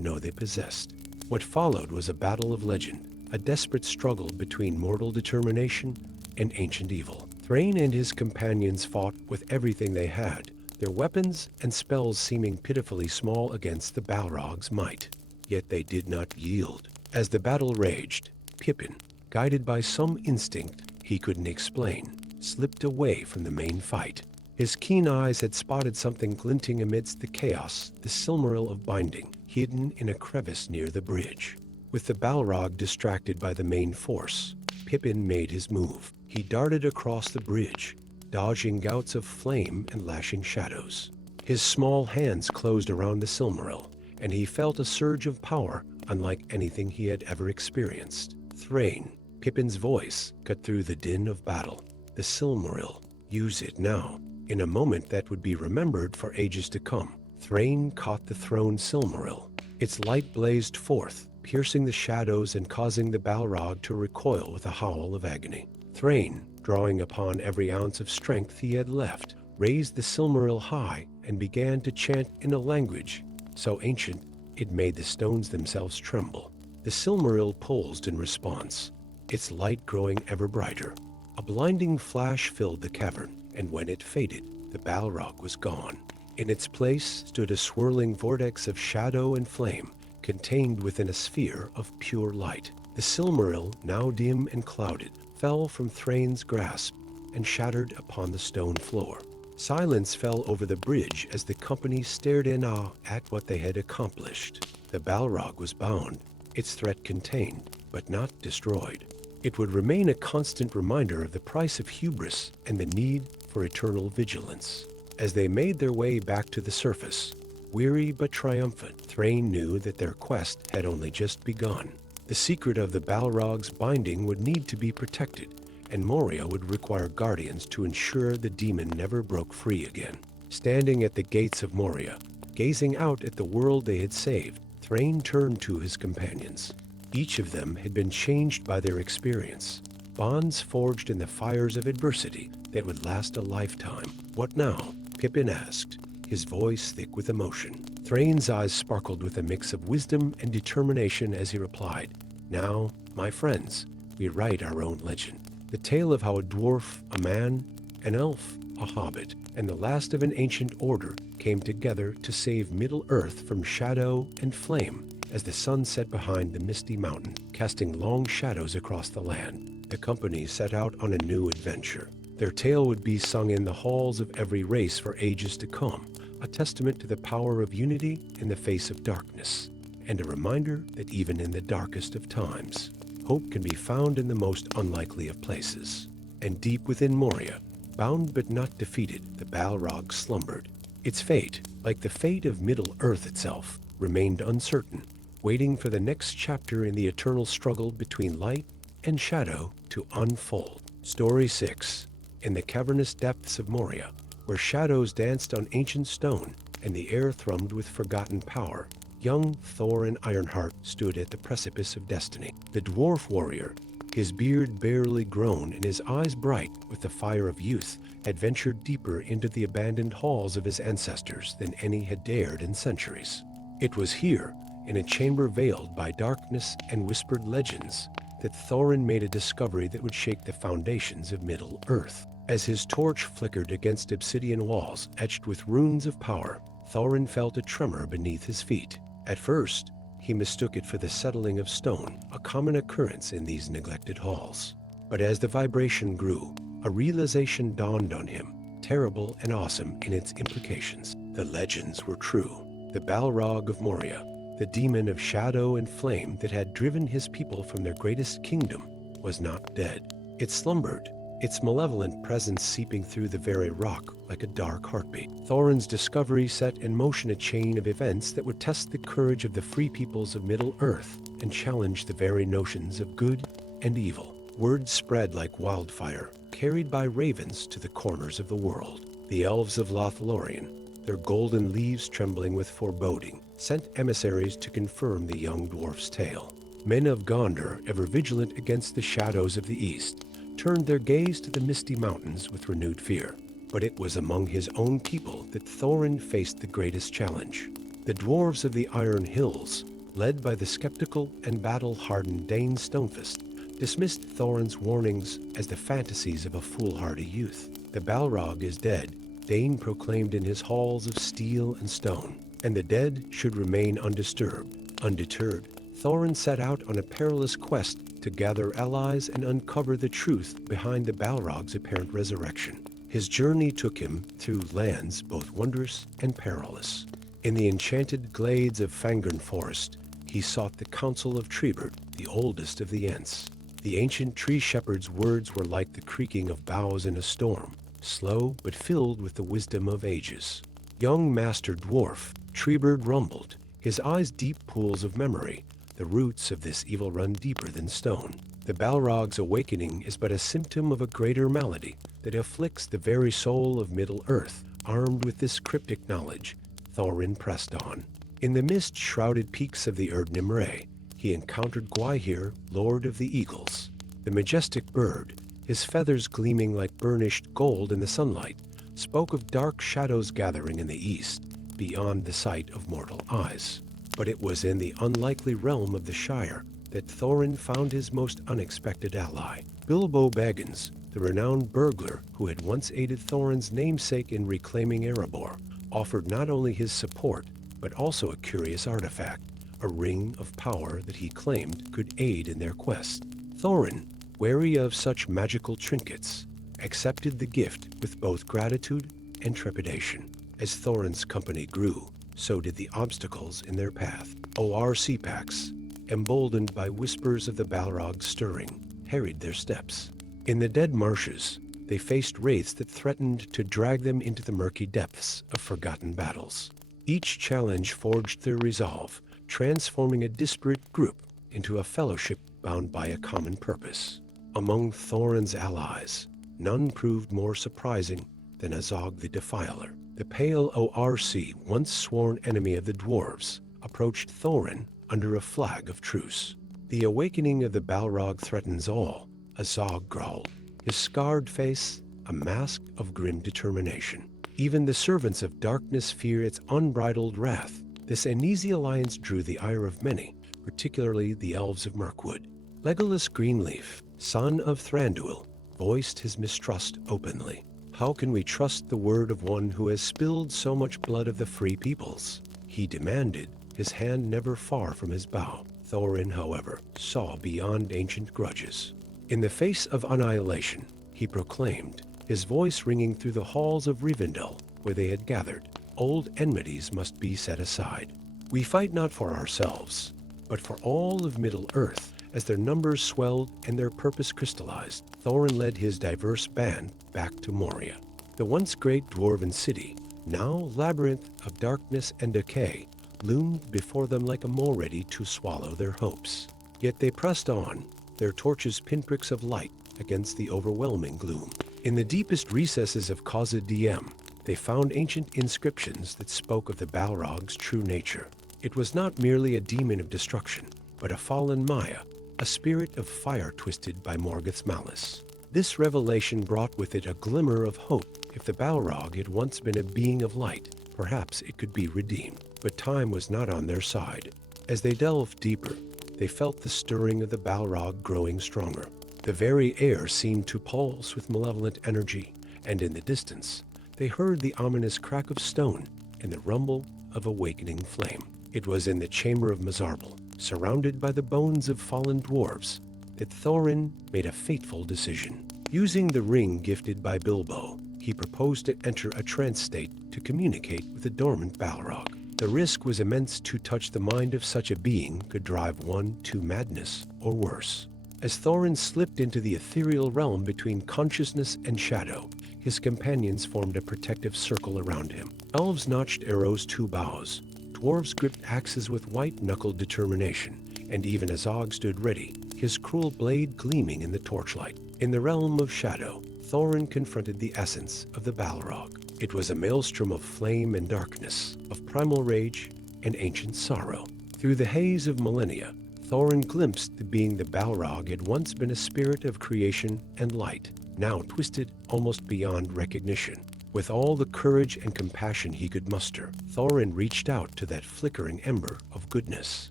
know they possessed. What followed was a battle of legend, a desperate struggle between mortal determination and ancient evil. Thrain and his companions fought with everything they had, their weapons and spells seeming pitifully small against the Balrog's might. Yet they did not yield. As the battle raged, Pippin, guided by some instinct he couldn't explain, slipped away from the main fight. His keen eyes had spotted something glinting amidst the chaos, the Silmaril of binding, hidden in a crevice near the bridge. With the Balrog distracted by the main force, Pippin made his move. He darted across the bridge, dodging gouts of flame and lashing shadows. His small hands closed around the Silmaril, and he felt a surge of power unlike anything he had ever experienced. Thrain, Pippin's voice, cut through the din of battle. The Silmaril, use it now. In a moment that would be remembered for ages to come, Thrain caught the thrown Silmaril. Its light blazed forth, piercing the shadows and causing the Balrog to recoil with a howl of agony. Thrain, drawing upon every ounce of strength he had left, raised the Silmaril high and began to chant in a language so ancient it made the stones themselves tremble. The Silmaril pulsed in response, its light growing ever brighter. A blinding flash filled the cavern, and when it faded, the Balrog was gone. In its place stood a swirling vortex of shadow and flame, contained within a sphere of pure light. The Silmaril, now dim and clouded, fell from Thrain's grasp and shattered upon the stone floor. Silence fell over the bridge as the company stared in awe at what they had accomplished. The Balrog was bound, its threat contained, but not destroyed. It would remain a constant reminder of the price of hubris and the need for eternal vigilance. As they made their way back to the surface, weary but triumphant, Thrain knew that their quest had only just begun. The secret of the Balrog's binding would need to be protected, and Moria would require guardians to ensure the demon never broke free again. Standing at the gates of Moria, gazing out at the world they had saved, Thrain turned to his companions. Each of them had been changed by their experience, bonds forged in the fires of adversity that would last a lifetime. "What now?" Pippin asked, his voice thick with emotion. Thrain's eyes sparkled with a mix of wisdom and determination as he replied, "Now, my friends, we write our own legend. The tale of how a dwarf, a man, an elf, a hobbit, and the last of an ancient order came together to save Middle-earth from shadow and flame as the sun set behind the misty mountain, casting long shadows across the land. The company set out on a new adventure. Their tale would be sung in the halls of every race for ages to come, a testament to the power of unity in the face of darkness, and a reminder that even in the darkest of times, hope can be found in the most unlikely of places." And deep within Moria, bound but not defeated, the Balrog slumbered. Its fate, like the fate of Middle-earth itself, remained uncertain, waiting for the next chapter in the eternal struggle between light and shadow to unfold. Story 6. In the cavernous depths of Moria, where shadows danced on ancient stone and the air thrummed with forgotten power, young Thorin Ironheart stood at the precipice of destiny. The dwarf warrior, his beard barely grown and his eyes bright with the fire of youth, had ventured deeper into the abandoned halls of his ancestors than any had dared in centuries. It was here, in a chamber veiled by darkness and whispered legends, that Thorin made a discovery that would shake the foundations of Middle-earth. As his torch flickered against obsidian walls etched with runes of power, Thorin felt a tremor beneath his feet. At first, he mistook it for the settling of stone, a common occurrence in these neglected halls. But as the vibration grew, a realization dawned on him, terrible and awesome in its implications. The legends were true. The Balrog of Moria, the demon of shadow and flame that had driven his people from their greatest kingdom, was not dead. It slumbered, its malevolent presence seeping through the very rock like a dark heartbeat. Thorin's discovery set in motion a chain of events that would test the courage of the free peoples of Middle-earth and challenge the very notions of good and evil. Word spread like wildfire, carried by ravens to the corners of the world. The Elves of LOTR, their golden leaves trembling with foreboding, sent emissaries to confirm the young dwarf's tale. Men of Gondor, ever vigilant against the shadows of the east, turned their gaze to the misty mountains with renewed fear. But it was among his own people that Thorin faced the greatest challenge. The Dwarves of the Iron Hills, led by the skeptical and battle-hardened Dane Stonefist, dismissed Thorin's warnings as the fantasies of a foolhardy youth. The Balrog is dead, Dane proclaimed in his halls of steel and stone, and the dead should remain undisturbed. Undeterred, Thorin set out on a perilous quest to gather allies and uncover the truth behind the Balrog's apparent resurrection. His journey took him through lands both wondrous and perilous. In the enchanted glades of Fangorn Forest, he sought the counsel of Trebord, the oldest of the Ents. The ancient tree shepherd's words were like the creaking of boughs in a storm, slow but filled with the wisdom of ages. Young Master Dwarf, Trebord rumbled, his eyes deep pools of memory. The roots of this evil run deeper than stone. The Balrog's awakening is but a symptom of a greater malady that afflicts the very soul of Middle-earth. Armed with this cryptic knowledge, Thorin pressed on. In the mist-shrouded peaks of the Erd Nimrei, he encountered Gwaihir, Lord of the Eagles. The majestic bird, his feathers gleaming like burnished gold in the sunlight, spoke of dark shadows gathering in the east, beyond the sight of mortal eyes. But it was in the unlikely realm of the Shire that Thorin found his most unexpected ally. Bilbo Baggins, the renowned burglar who had once aided Thorin's namesake in reclaiming Erebor, offered not only his support, but also a curious artifact, a ring of power that he claimed could aid in their quest. Thorin, wary of such magical trinkets, accepted the gift with both gratitude and trepidation. As Thorin's company grew, so did the obstacles in their path. ORC packs, emboldened by whispers of the Balrog stirring, harried their steps. In the dead marshes, they faced wraiths that threatened to drag them into the murky depths of forgotten battles. Each challenge forged their resolve, transforming a disparate group into a fellowship bound by a common purpose. Among Thorin's allies, none proved more surprising than Azog the Defiler. The pale ORC, once sworn enemy of the Dwarves, approached Thorin under a flag of truce. The awakening of the Balrog threatens all, Azog growled, his scarred face a mask of grim determination. Even the servants of darkness fear its unbridled wrath. This uneasy alliance drew the ire of many, particularly the Elves of Mirkwood. Legolas Greenleaf, son of Thranduil, voiced his mistrust openly. How can we trust the word of one who has spilled so much blood of the free peoples? He demanded, his hand never far from his bow. Thorin, however, saw beyond ancient grudges. In the face of annihilation, he proclaimed, his voice ringing through the halls of Rivendell, where they had gathered, old enmities must be set aside. We fight not for ourselves, but for all of Middle-earth. As their numbers swelled and their purpose crystallized, Thorin led his diverse band back to Moria. The once great dwarven city, now labyrinth of darkness and decay, loomed before them like a mole ready to swallow their hopes. Yet they pressed on, their torches pinpricks of light against the overwhelming gloom. In the deepest recesses of Khazad-dûm, they found ancient inscriptions that spoke of the Balrog's true nature. It was not merely a demon of destruction, but a fallen Maya, a spirit of fire twisted by Morgoth's malice. This revelation brought with it a glimmer of hope. If the Balrog had once been a being of light, perhaps it could be redeemed. But time was not on their side. As they delved deeper, they felt the stirring of the Balrog growing stronger. The very air seemed to pulse with malevolent energy, and in the distance, they heard the ominous crack of stone and the rumble of awakening flame. It was in the chamber of Mizarbel, surrounded by the bones of fallen dwarves, that Thorin made a fateful decision. Using the ring gifted by Bilbo, he proposed to enter a trance state to communicate with the dormant Balrog. The risk was immense. To touch the mind of such a being could drive one to madness or worse. As Thorin slipped into the ethereal realm between consciousness and shadow, his companions formed a protective circle around him. Elves notched arrows to bows, dwarves gripped axes with white-knuckled determination, and even Azog stood ready, his cruel blade gleaming in the torchlight. In the realm of shadow, Thorin confronted the essence of the Balrog. It was a maelstrom of flame and darkness, of primal rage and ancient sorrow. Through the haze of millennia, Thorin glimpsed the being the Balrog had once been, a spirit of creation and light, now twisted almost beyond recognition. With all the courage and compassion he could muster, Thorin reached out to that flickering ember of goodness.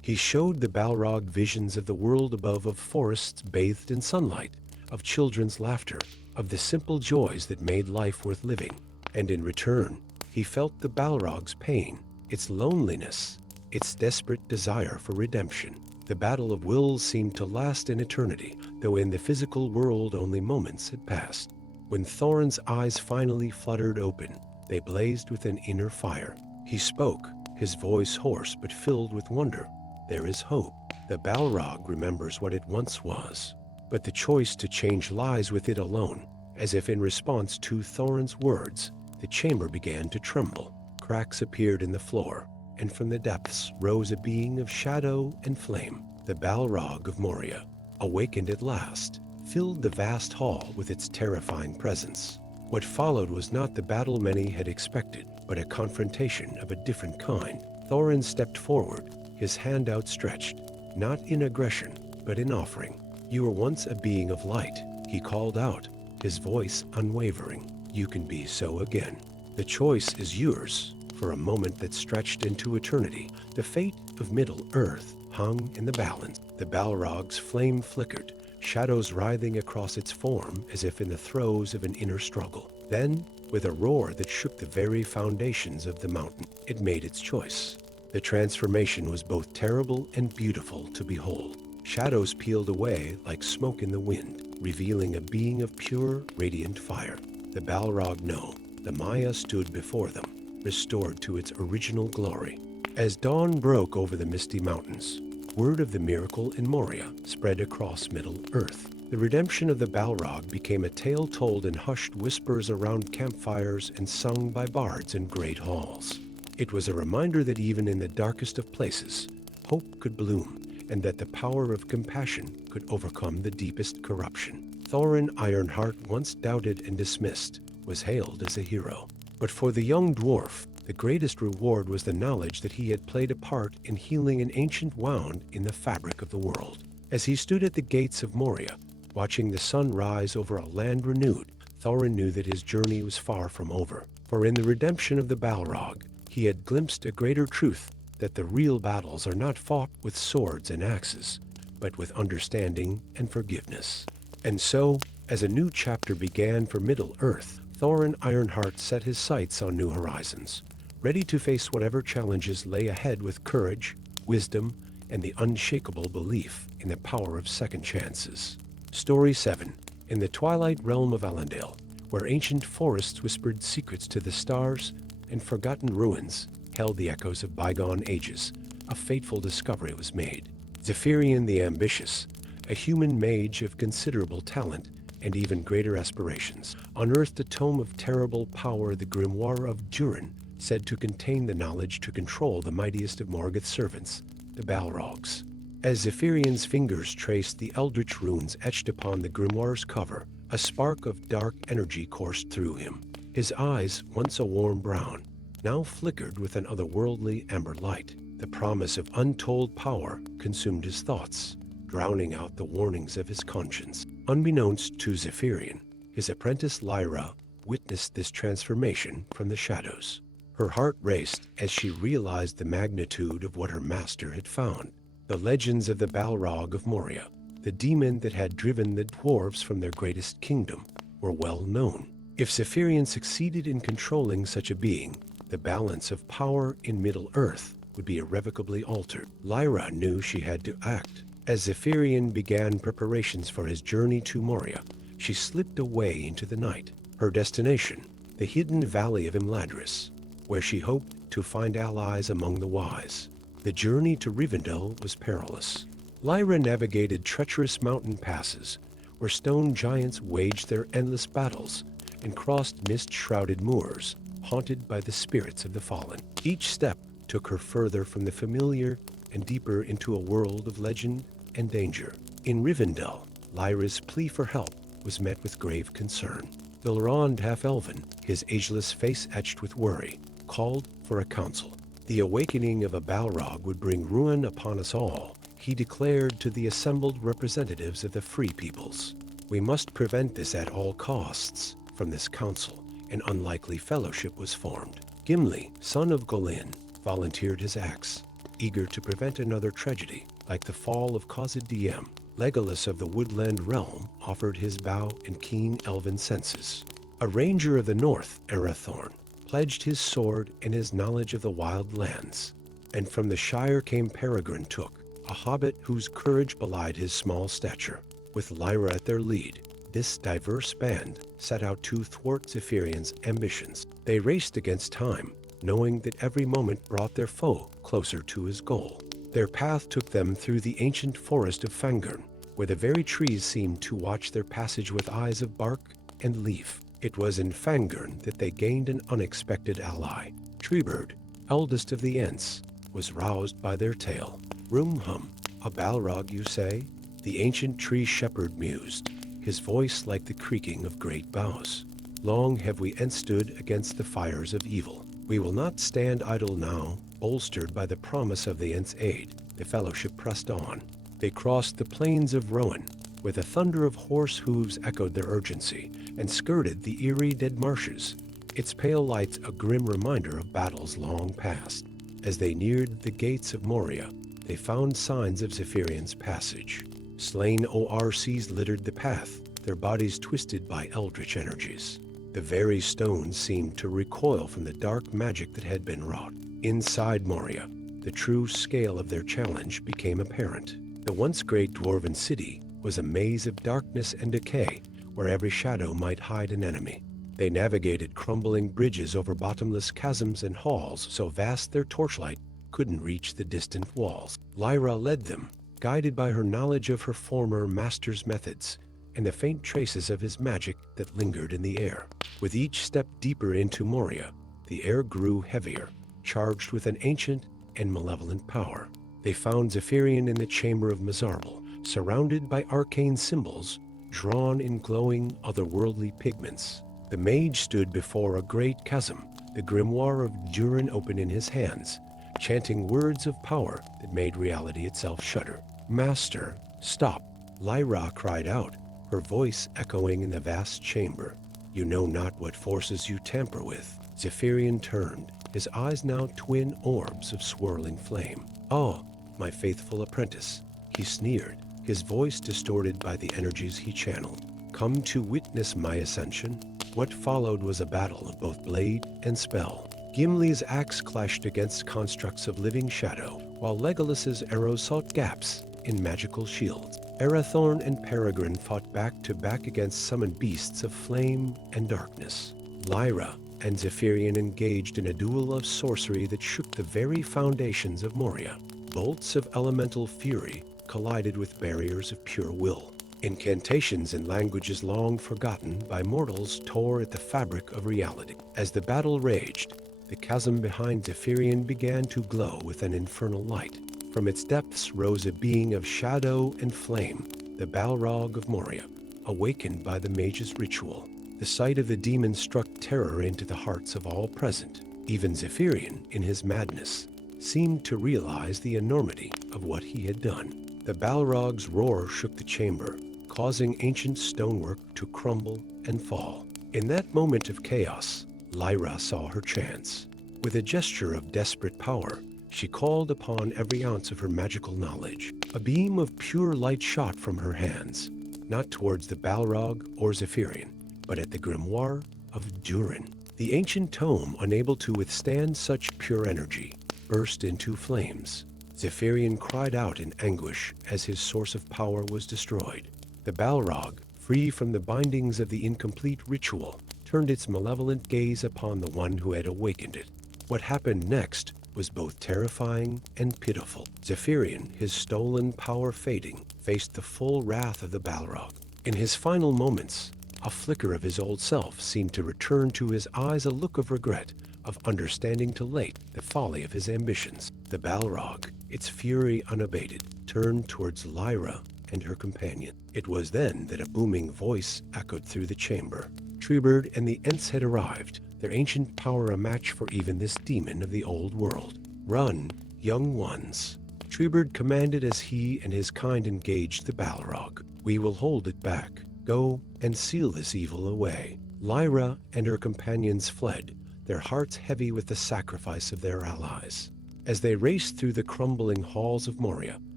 He showed the Balrog visions of the world above, of forests bathed in sunlight, of children's laughter, of the simple joys that made life worth living. And in return, he felt the Balrog's pain, its loneliness, its desperate desire for redemption. The battle of wills seemed to last an eternity, though in the physical world only moments had passed. When Thorin's eyes finally fluttered open, they blazed with an inner fire. He spoke, his voice hoarse but filled with wonder. There is hope. The Balrog remembers what it once was, but the choice to change lies with it alone. As if in response to Thorin's words, the chamber began to tremble. Cracks appeared in the floor, and from the depths rose a being of shadow and flame. The Balrog of Moria, awakened at last, filled the vast hall with its terrifying presence. What followed was not the battle many had expected, but a confrontation of a different kind. Thorin stepped forward, his hand outstretched, not in aggression, but in offering. "You were once a being of light," he called out, his voice unwavering. "You can be so again. The choice is yours." For a moment that stretched into eternity, the fate of Middle-earth hung in the balance. The Balrog's flame flickered, shadows writhing across its form as if in the throes of an inner struggle. Then, with a roar that shook the very foundations of the mountain, it made its choice. The transformation was both terrible and beautiful to behold. Shadows peeled away like smoke in the wind, revealing a being of pure, radiant fire. The Balrog know, the Maya stood before them, restored to its original glory. As dawn broke over the misty mountains, word of the miracle in Moria spread across Middle-earth. The redemption of the Balrog became a tale told in hushed whispers around campfires and sung by bards in great halls. It was a reminder that even in the darkest of places, hope could bloom, and that the power of compassion could overcome the deepest corruption. Thorin Ironheart, once doubted and dismissed, was hailed as a hero. But for the young dwarf, the greatest reward was the knowledge that he had played a part in healing an ancient wound in the fabric of the world. As he stood at the gates of Moria, watching the sun rise over a land renewed, Thorin knew that his journey was far from over. For in the redemption of the Balrog, he had glimpsed a greater truth, that the real battles are not fought with swords and axes, but with understanding and forgiveness. And so, as a new chapter began for Middle-earth, Thorin Ironheart set his sights on new horizons, ready to face whatever challenges lay ahead with courage, wisdom, and the unshakable belief in the power of second chances. Story 7. In the twilight realm of Elendil, where ancient forests whispered secrets to the stars and forgotten ruins held the echoes of bygone ages, a fateful discovery was made. Zephyrian the Ambitious, a human mage of considerable talent and even greater aspirations, unearthed a tome of terrible power, the grimoire of Durin, said to contain the knowledge to control the mightiest of Morgoth's servants, the Balrogs. As Zephyrian's fingers traced the eldritch runes etched upon the grimoire's cover, a spark of dark energy coursed through him. His eyes, once a warm brown, now flickered with an otherworldly amber light. The promise of untold power consumed his thoughts, drowning out the warnings of his conscience. Unbeknownst to Zephyrian, his apprentice Lyra witnessed this transformation from the shadows. Her heart raced as she realized the magnitude of what her master had found. The legends of the Balrog of Moria, the demon that had driven the dwarves from their greatest kingdom, were well known. If Zephyrian succeeded in controlling such a being, the balance of power in Middle-earth would be irrevocably altered. Lyra knew she had to act. As Zephyrian began preparations for his journey to Moria, she slipped away into the night. Her destination, the hidden valley of Imladris, where she hoped to find allies among the wise. The journey to Rivendell was perilous. Lyra navigated treacherous mountain passes, where stone giants waged their endless battles, and crossed mist-shrouded moors, haunted by the spirits of the fallen. Each step took her further from the familiar and deeper into a world of legend and danger. In Rivendell, Lyra's plea for help was met with grave concern. Balrog, half-elven, his ageless face etched with worry, called for a council. The awakening of a Balrog would bring ruin upon us all, he declared to the assembled representatives of the free peoples. We must prevent this at all costs. From this council, an unlikely fellowship was formed. Gimli, son of Gawain, volunteered his axe, eager to prevent another tragedy, like the fall of Khazad-dûm. Legolas of the Woodland Realm offered his bow and keen elven senses. A ranger of the north, Arathorn, pledged his sword and his knowledge of the wild lands. And from the Shire came Peregrine Took, a hobbit whose courage belied his small stature. With Lyra at their lead, this diverse band set out to thwart Zephyrian's ambitions. They raced against time, knowing that every moment brought their foe closer to his goal. Their path took them through the ancient forest of Fangorn, where the very trees seemed to watch their passage with eyes of bark and leaf. It was in Fangorn that they gained an unexpected ally. Treebird, eldest of the Ents, was roused by their tale. Roomhum, a Balrog, you say? The ancient tree shepherd mused, his voice like the creaking of great boughs. Long have we Ents stood against the fires of evil. We will not stand idle now. Bolstered by the promise of the Ents' aid, the fellowship pressed on. They crossed the plains of Rohan, where the thunder of horse hooves echoed their urgency, and skirted the eerie dead marshes, its pale lights a grim reminder of battles long past. As they neared the gates of Moria, they found signs of Zephyrian's passage. Slain ORCs littered the path, their bodies twisted by eldritch energies. The very stones seemed to recoil from the dark magic that had been wrought. Inside Moria, the true scale of their challenge became apparent. The once great dwarven city was a maze of darkness and decay, where every shadow might hide an enemy. They navigated crumbling bridges over bottomless chasms and halls so vast their torchlight couldn't reach the distant walls. Lyra led them, guided by her knowledge of her former master's methods and the faint traces of his magic that lingered in the air. With each step deeper into Moria, the air grew heavier, charged with an ancient and malevolent power. They found Zephyrian in the chamber of Mizarble, surrounded by arcane symbols drawn in glowing otherworldly pigments. The mage stood before a great chasm, the grimoire of Durin open in his hands, chanting words of power that made reality itself shudder. "Master, stop!" Lyra cried out, her voice echoing in the vast chamber. "You know not what forces you tamper with." Zephyrian turned, his eyes now twin orbs of swirling flame. "Oh, my faithful apprentice," he sneered, his voice distorted by the energies he channeled. "Come to witness my ascension?" What followed was a battle of both blade and spell. Gimli's axe clashed against constructs of living shadow, while Legolas's arrows sought gaps in magical shields. Arathorn and Peregrine fought back to back against summoned beasts of flame and darkness. Lyra and Zephyrian engaged in a duel of sorcery that shook the very foundations of Moria. Bolts of elemental fury collided with barriers of pure will. Incantations in languages long forgotten by mortals tore at the fabric of reality. As the battle raged, the chasm behind Zephyrian began to glow with an infernal light. From its depths rose a being of shadow and flame, the Balrog of Moria, awakened by the mage's ritual. The sight of the demon struck terror into the hearts of all present. Even Zephyrian, in his madness, seemed to realize the enormity of what he had done. The Balrog's roar shook the chamber, causing ancient stonework to crumble and fall. In that moment of chaos, Lyra saw her chance. With a gesture of desperate power, She called upon every ounce of her magical knowledge. A beam of pure light shot from her hands, not towards the Balrog or Zephyrian, but at the grimoire of Durin. The ancient tome, unable to withstand such pure energy, burst into flames. Zephyrian cried out in anguish as his source of power was destroyed. The Balrog, free from the bindings of the incomplete ritual, turned its malevolent gaze upon the one who had awakened it. What happened next was both terrifying and pitiful. Zephyrian, his stolen power fading, faced the full wrath of the Balrog. In his final moments, a flicker of his old self seemed to return to his eyes, a look of regret, of understanding too late the folly of his ambitions. The Balrog, its fury unabated, turned towards Lyra and her companion. It was then that a booming voice echoed through the chamber. Treebird and the Ents had arrived, their ancient power a match for even this demon of the old world. "Run, young ones," Treebird commanded as he and his kind engaged the Balrog. "We will hold it back. Go and seal this evil away." Lyra and her companions fled, their hearts heavy with the sacrifice of their allies. As they raced through the crumbling halls of Moria,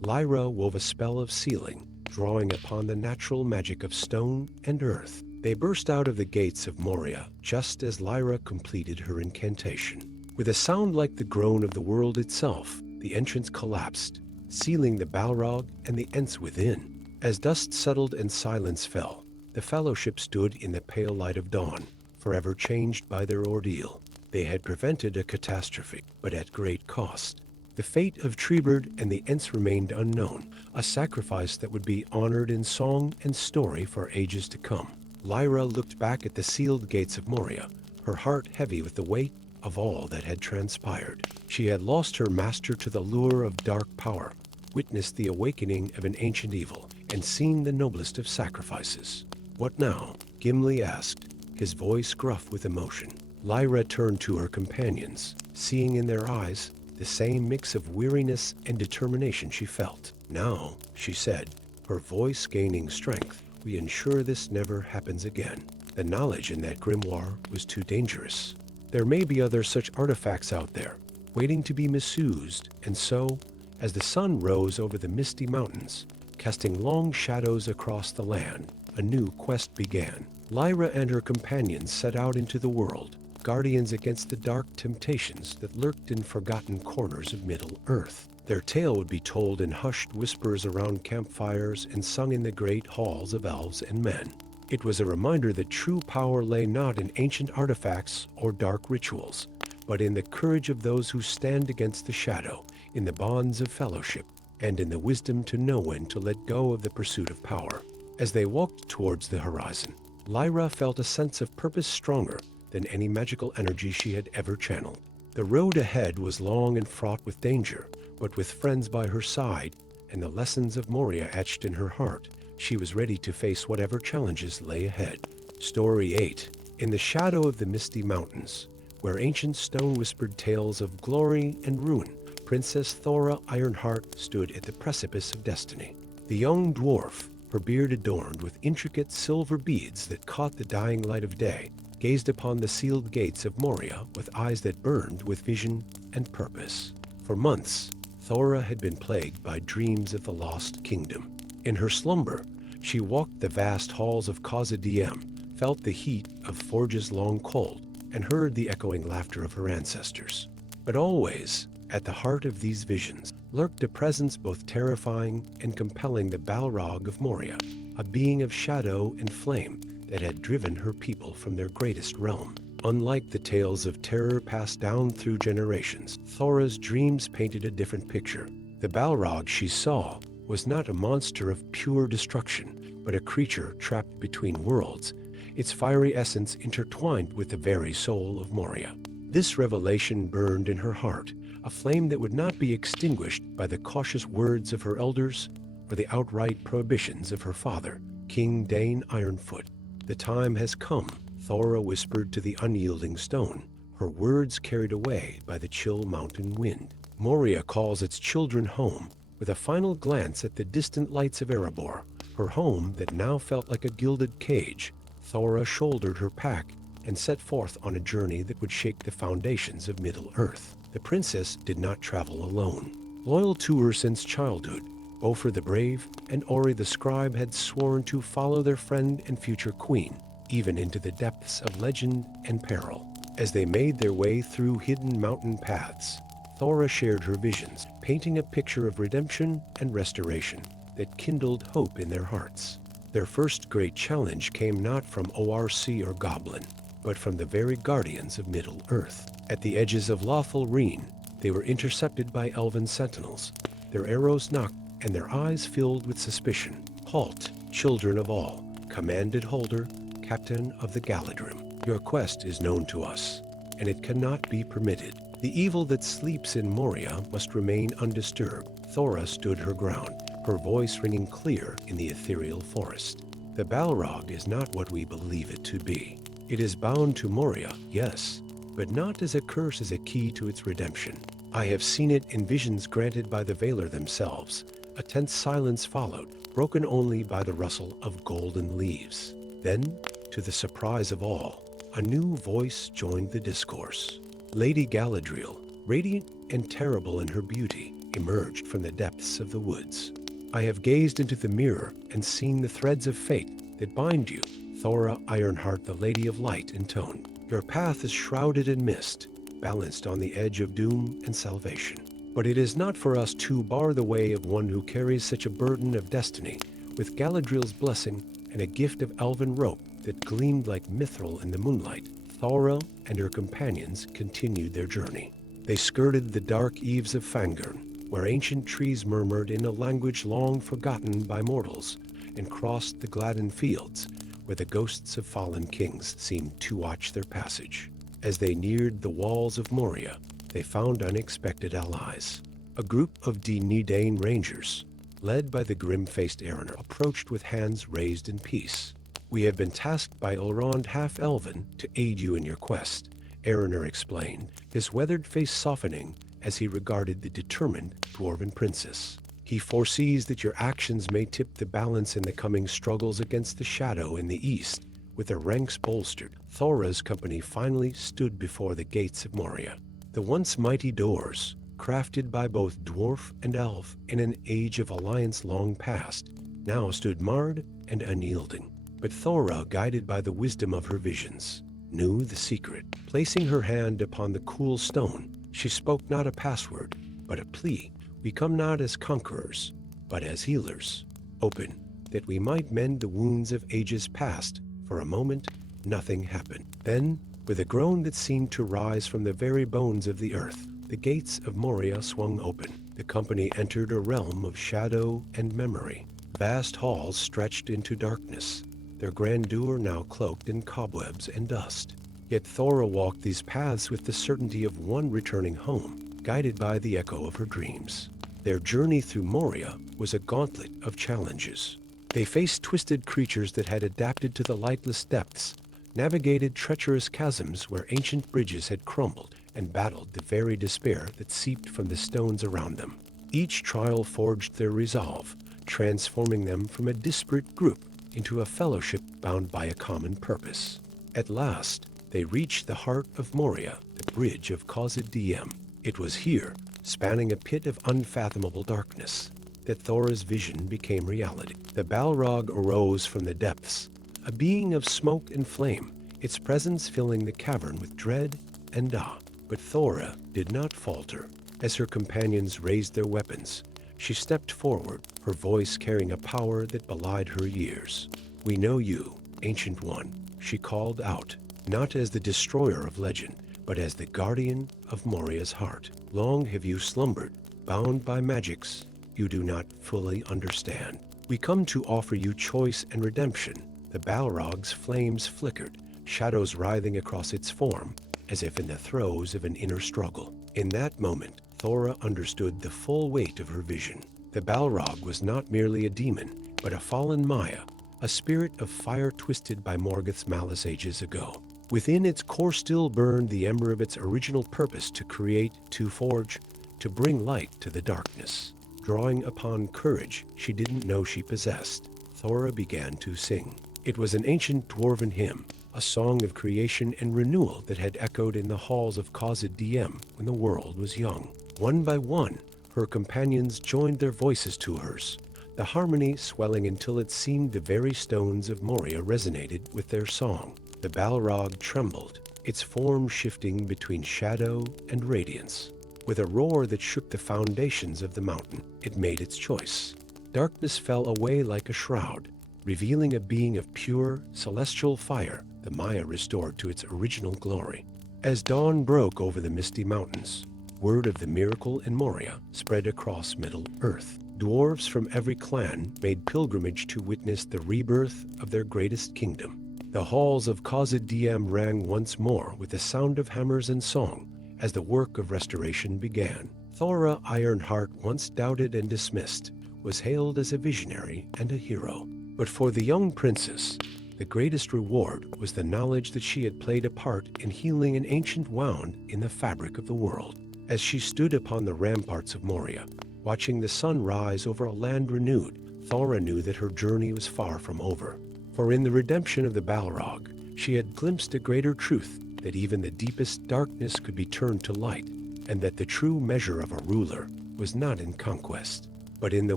Lyra wove a spell of sealing, drawing upon the natural magic of stone and earth. They burst out of the gates of Moria just as Lyra completed her incantation. With a sound like the groan of the world itself, the entrance collapsed, sealing the Balrog and the Ents within. As dust settled and silence fell, the fellowship stood in the pale light of dawn, forever changed by their ordeal. They had prevented a catastrophe, but at great cost. The fate of Treebird and the Ents remained unknown, a sacrifice that would be honored in song and story for ages to come. Lyra looked back at the sealed gates of Moria, her heart heavy with the weight of all that had transpired. She had lost her master to the lure of dark power, witnessed the awakening of an ancient evil, and seen the noblest of sacrifices. "What now?" Gimli asked, his voice gruff with emotion. Lyra turned to her companions, seeing in their eyes the same mix of weariness and determination she felt. "Now," she said, her voice gaining strength, "we ensure this never happens again." The knowledge in that grimoire was too dangerous. There may be other such artifacts out there, waiting to be misused, and so, as the sun rose over the misty mountains, casting long shadows across the land, a new quest began. Lyra and her companions set out into the world, guardians against the dark temptations that lurked in forgotten corners of Middle-earth. Their tale would be told in hushed whispers around campfires and sung in the great halls of elves and men. It was a reminder that true power lay not in ancient artifacts or dark rituals, but in the courage of those who stand against the shadow, in the bonds of fellowship, and in the wisdom to know when to let go of the pursuit of power. As they walked towards the horizon, Lyra felt a sense of purpose stronger than any magical energy she had ever channeled. The road ahead was long and fraught with danger, but with friends by her side and the lessons of Moria etched in her heart, she was ready to face whatever challenges lay ahead. Story 8. In the shadow of the misty mountains, where ancient stone whispered tales of glory and ruin, Princess Thora Ironheart stood at the precipice of destiny. The young dwarf, her beard adorned with intricate silver beads that caught the dying light of day, gazed upon the sealed gates of Moria with eyes that burned with vision and purpose. For months, Thora had been plagued by dreams of the lost kingdom. In her slumber, she walked the vast halls of Khazad-dûm, felt the heat of forges long cold, and heard the echoing laughter of her ancestors. But always, at the heart of these visions, lurked a presence both terrifying and compelling, the Balrog of Moria, a being of shadow and flame that had driven her people from their greatest realm. Unlike the tales of terror passed down through generations, Thora's dreams painted a different picture. The Balrog she saw was not a monster of pure destruction, but a creature trapped between worlds, its fiery essence intertwined with the very soul of Moria. This revelation burned in her heart, a flame that would not be extinguished by the cautious words of her elders or the outright prohibitions of her father, King Dane Ironfoot. "The time has come," Thora whispered to the unyielding stone, her words carried away by the chill mountain wind. Moria calls its children home. With a final glance at the distant lights of Erebor, her home that now felt like a gilded cage, Thora shouldered her pack and set forth on a journey that would shake the foundations of Middle-earth. The princess did not travel alone. Loyal to her since childhood, Ofer the Brave and Ori the Scribe had sworn to follow their friend and future queen, even into the depths of legend and peril. As they made their way through hidden mountain paths, Thora shared her visions, painting a picture of redemption and restoration that kindled hope in their hearts. Their first great challenge came not from ORC or Goblin, but from the very guardians of Middle-earth. At the edges of Lothal Reen, they were intercepted by elven sentinels, their arrows nocked and their eyes filled with suspicion. "Halt, children of all," commanded Holder, captain of the Galadrim. "Your quest is known to us, and it cannot be permitted. The evil that sleeps in Moria must remain undisturbed." Thora stood her ground, her voice ringing clear in the ethereal forest. "The Balrog is not what we believe it to be. It is bound to Moria, yes, but not as a curse as a key to its redemption. I have seen it in visions granted by the Valar themselves." A tense silence followed, broken only by the rustle of golden leaves. Then, to the surprise of all, a new voice joined the discourse. Lady Galadriel, radiant and terrible in her beauty, emerged from the depths of the woods. "I have gazed into the mirror and seen the threads of fate that bind you," Thora Ironheart, the Lady of Light, intoned. "Your path is shrouded in mist, balanced on the edge of doom and salvation. But it is not for us to bar the way of one who carries such a burden of destiny, with Galadriel's blessing and a gift of elven rope that gleamed like mithril in the moonlight." Thora and her companions continued their journey. They skirted the dark eaves of Fangorn, where ancient trees murmured in a language long forgotten by mortals, and crossed the Gladden fields, where the ghosts of fallen kings seemed to watch their passage. As they neared the walls of Moria, they found unexpected allies. A group of Dnedain rangers, led by the grim-faced Araner, approached with hands raised in peace. "We have been tasked by Elrond Half-Elven to aid you in your quest," Araner explained, his weathered face softening as he regarded the determined dwarven princess. "He foresees that your actions may tip the balance in the coming struggles against the shadow in the east." With their ranks bolstered, Thora's company finally stood before the gates of Moria. The once mighty doors, crafted by both dwarf and elf in an age of alliance long past, now stood marred and unyielding. But Thora, guided by the wisdom of her visions, knew the secret. Placing her hand upon the cool stone, she spoke not a password, but a plea. "We come not as conquerors, but as healers. Open, that we might mend the wounds of ages past." For a moment, nothing happened. Then, with a groan that seemed to rise from the very bones of the earth, the gates of Moria swung open. The company entered a realm of shadow and memory. Vast halls stretched into darkness, their grandeur now cloaked in cobwebs and dust. Yet Thora walked these paths with the certainty of one returning home, guided by the echo of her dreams. Their journey through Moria was a gauntlet of challenges. They faced twisted creatures that had adapted to the lightless depths, navigated treacherous chasms where ancient bridges had crumbled, and battled the very despair that seeped from the stones around them. Each trial forged their resolve, transforming them from a disparate group into a fellowship bound by a common purpose. At last, they reached the heart of Moria, the bridge of Khazad Diem. It was here, spanning a pit of unfathomable darkness, that Thora's vision became reality. The Balrog arose from the depths, a being of smoke and flame, its presence filling the cavern with dread and awe. But Thora did not falter. As her companions raised their weapons, she stepped forward, her voice carrying a power that belied her years. "We know you, Ancient One," she called out, not as the destroyer of legend, but as the guardian of Moria's heart. "Long have you slumbered, bound by magics you do not fully understand. We come to offer you choice and redemption." The Balrog's flames flickered, shadows writhing across its form, as if in the throes of an inner struggle. In that moment, Thora understood the full weight of her vision. The Balrog was not merely a demon, but a fallen Maya, a spirit of fire twisted by Morgoth's malice ages ago. Within its core still burned the ember of its original purpose to create, to forge, to bring light to the darkness. Drawing upon courage she didn't know she possessed, Thora began to sing. It was an ancient dwarven hymn, a song of creation and renewal that had echoed in the halls of Khazad Diem when the world was young. One by one, her companions joined their voices to hers, the harmony swelling until it seemed the very stones of Moria resonated with their song. The Balrog trembled, its form shifting between shadow and radiance. With a roar that shook the foundations of the mountain, it made its choice. Darkness fell away like a shroud, revealing a being of pure, celestial fire the Maya restored to its original glory. As dawn broke over the misty mountains, word of the miracle in Moria spread across Middle-earth. Dwarves from every clan made pilgrimage to witness the rebirth of their greatest kingdom. The halls of Khazad Diem rang once more with the sound of hammers and song as the work of restoration began. Thora Ironheart, once doubted and dismissed, was hailed as a visionary and a hero. But for the young princess, the greatest reward was the knowledge that she had played a part in healing an ancient wound in the fabric of the world. As she stood upon the ramparts of Moria, watching the sun rise over a land renewed, Thora knew that her journey was far from over. For in the redemption of the Balrog, she had glimpsed a greater truth, that even the deepest darkness could be turned to light, and that the true measure of a ruler was not in conquest, but in the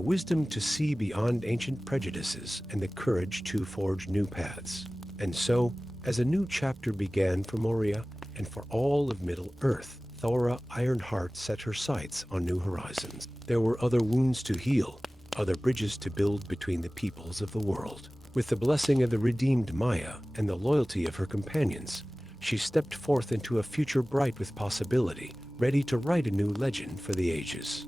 wisdom to see beyond ancient prejudices and the courage to forge new paths. And so, as a new chapter began for Moria and for all of Middle-earth, Thora Ironheart set her sights on new horizons. There were other wounds to heal, other bridges to build between the peoples of the world. With the blessing of the redeemed Maya and the loyalty of her companions, she stepped forth into a future bright with possibility, ready to write a new legend for the ages.